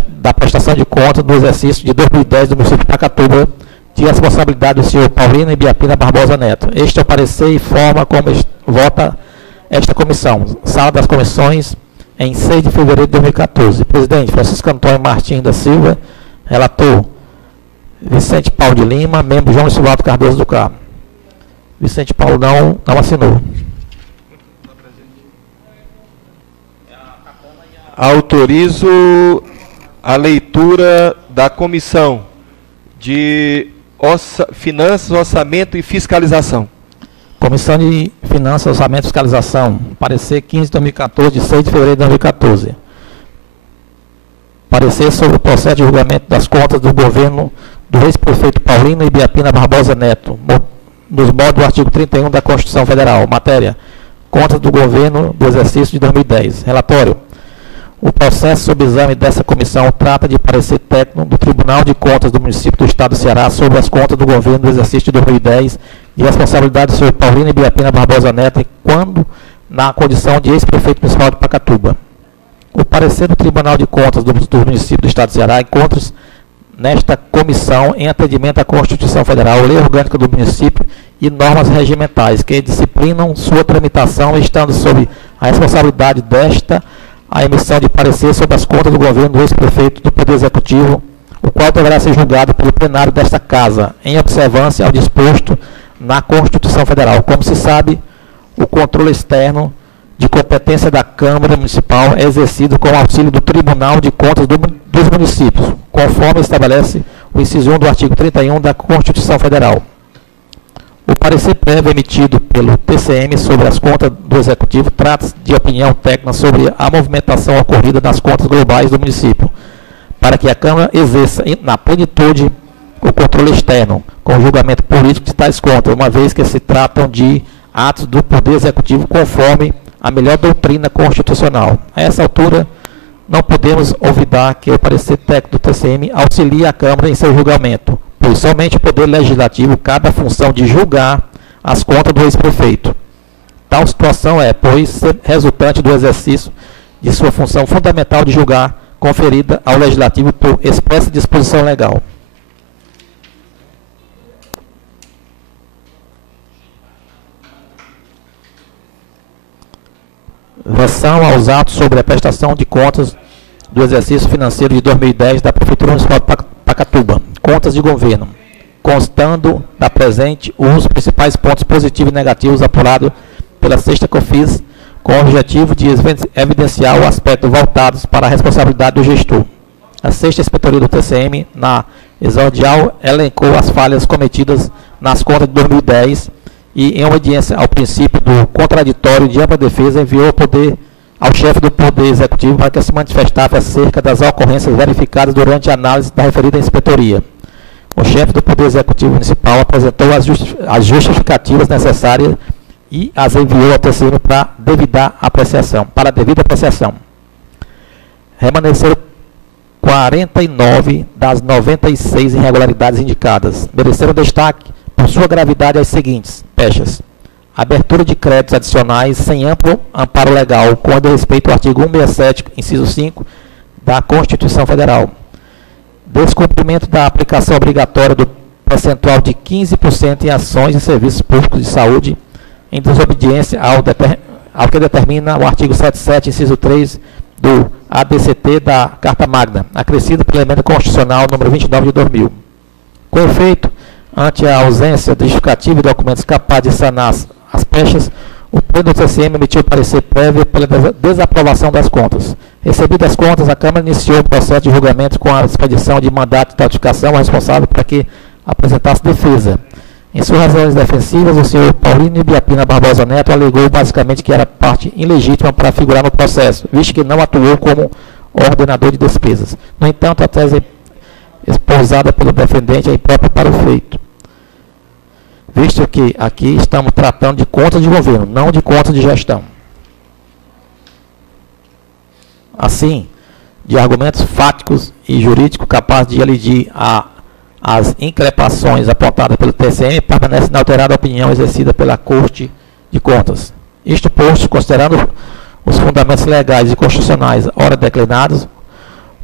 da prestação de contas do exercício de 2010 do município de Pacatuba, de responsabilidade do senhor Paulino Ibiapina Barbosa Neto. Este é o parecer e forma como vota esta comissão. Sala das Comissões, em 6 de fevereiro de 2014. Presidente, Francisco Antônio Martins da Silva. Relator, Vicente Paulo de Lima. Membro, João Silvaldo Cardoso do Carmo. Vicente Paulo não assinou. Autorizo a leitura da Comissão de Finanças, Orçamento e Fiscalização. Comissão de Finanças, Orçamento e Fiscalização. Parecer 15 de 2014, de 6 de fevereiro de 2014. Parecer sobre o processo de julgamento das contas do governo do ex-prefeito Paulino Ibiapina Barbosa Neto, nos modos do artigo 31 da Constituição Federal. Matéria: contas do governo do exercício de 2010. Relatório: o processo sob exame dessa comissão trata de parecer técnico do Tribunal de Contas do município do Estado do Ceará sobre as contas do governo do exercício de 2010, de responsabilidade do senhor Paulino Ibiapina Barbosa Neto, quando na condição de ex-prefeito municipal de Pacatuba. O parecer do Tribunal de Contas do município do Estado do Ceará encontra-se nesta comissão em atendimento à Constituição Federal, Lei Orgânica do Município e normas regimentais que disciplinam sua tramitação, estando sob a responsabilidade desta a emissão de parecer sobre as contas do governo do ex-prefeito do Poder Executivo, o qual deverá ser julgado pelo plenário desta Casa, em observância ao disposto na Constituição Federal. Como se sabe, o controle externo de competência da Câmara Municipal é exercido com o auxílio do Tribunal de Contas dos Municípios, conforme estabelece o inciso 1 do artigo 31 da Constituição Federal. O parecer prévio emitido pelo TCM sobre as contas do Executivo trata-se de opinião técnica sobre a movimentação ocorrida nas contas globais do município, para que a Câmara exerça na plenitude o controle externo, com o julgamento político de tais contas, uma vez que se tratam de atos do Poder Executivo conforme a melhor doutrina constitucional. A essa altura, não podemos olvidar que o parecer técnico do TCM auxilia a Câmara em seu julgamento, pois somente o Poder Legislativo cabe a função de julgar as contas do ex-prefeito. Tal situação é, pois, resultante do exercício de sua função fundamental de julgar, conferida ao Legislativo por expressa disposição legal. Versão aos atos sobre a prestação de contas do exercício financeiro de 2010 da Prefeitura Municipal de Pacatuba. Contas de governo. Constando da presente os principais pontos positivos e negativos apurados pela sexta COFINS, com o objetivo de evidenciar o aspecto voltados para a responsabilidade do gestor. A sexta inspetoria do TCM, na exordial, elencou as falhas cometidas nas contas de 2010 e, em obediência ao princípio do contraditório de ampla defesa, enviou ao chefe do Poder Executivo para que se manifestasse acerca das ocorrências verificadas durante a análise da referida inspetoria. O chefe do Poder Executivo Municipal apresentou as justificativas necessárias e as enviou ao TCM para devida apreciação. Remanesceram 49 das 96 irregularidades indicadas. Mereceram destaque por sua gravidade as seguintes pechas: abertura de créditos adicionais sem amplo amparo legal, com respeito ao artigo 167, inciso 5 da Constituição Federal. Descumprimento da aplicação obrigatória do percentual de 15% em ações e serviços públicos de saúde, em desobediência ao que determina o artigo 77, inciso 3 do ADCT da Carta Magna, acrescido pela emenda constitucional número 29 de 2000. Com efeito, ante a ausência de justificativa e documentos capazes de sanar as pechas, o Pleno do TCM emitiu parecer prévio pela desaprovação das contas. Recebidas as contas, a Câmara iniciou o processo de julgamento com a expedição de mandato de notificação ao responsável para que apresentasse defesa. Em suas razões defensivas, o senhor Paulino Ibiapina Barbosa Neto alegou basicamente que era parte ilegítima para figurar no processo, visto que não atuou como ordenador de despesas. No entanto, a tese esposada pelo defendente é imprópria para o feito, visto que aqui estamos tratando de contas de governo, não de contas de gestão. Assim, de argumentos fáticos e jurídicos capazes de alidir as increpações apontadas pelo TCM, permanece inalterada a opinião exercida pela Corte de Contas. Isto posto, considerando os fundamentos legais e constitucionais ora declinados,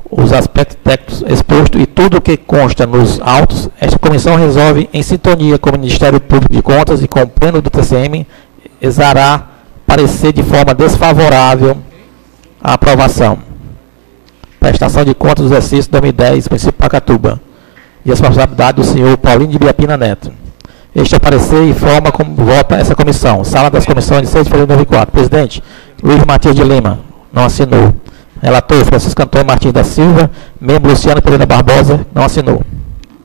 os aspectos técnicos expostos e tudo o que consta nos autos, esta comissão resolve, em sintonia com o Ministério Público de Contas e com o Pleno do TCM, exará parecer de forma desfavorável à aprovação. Prestação de contas do exercício 2010, município de Pacatuba, de responsabilidade do senhor Paulino de Ibiapina Neto. Este é o parecer e forma como vota essa comissão. Sala das comissões de 6 de fevereiro de 2004. Presidente, Luiz Matias de Lima, não assinou. Relator, Francisco Antônio Martins da Silva. Membro, Luciano Pereira Barbosa, não assinou.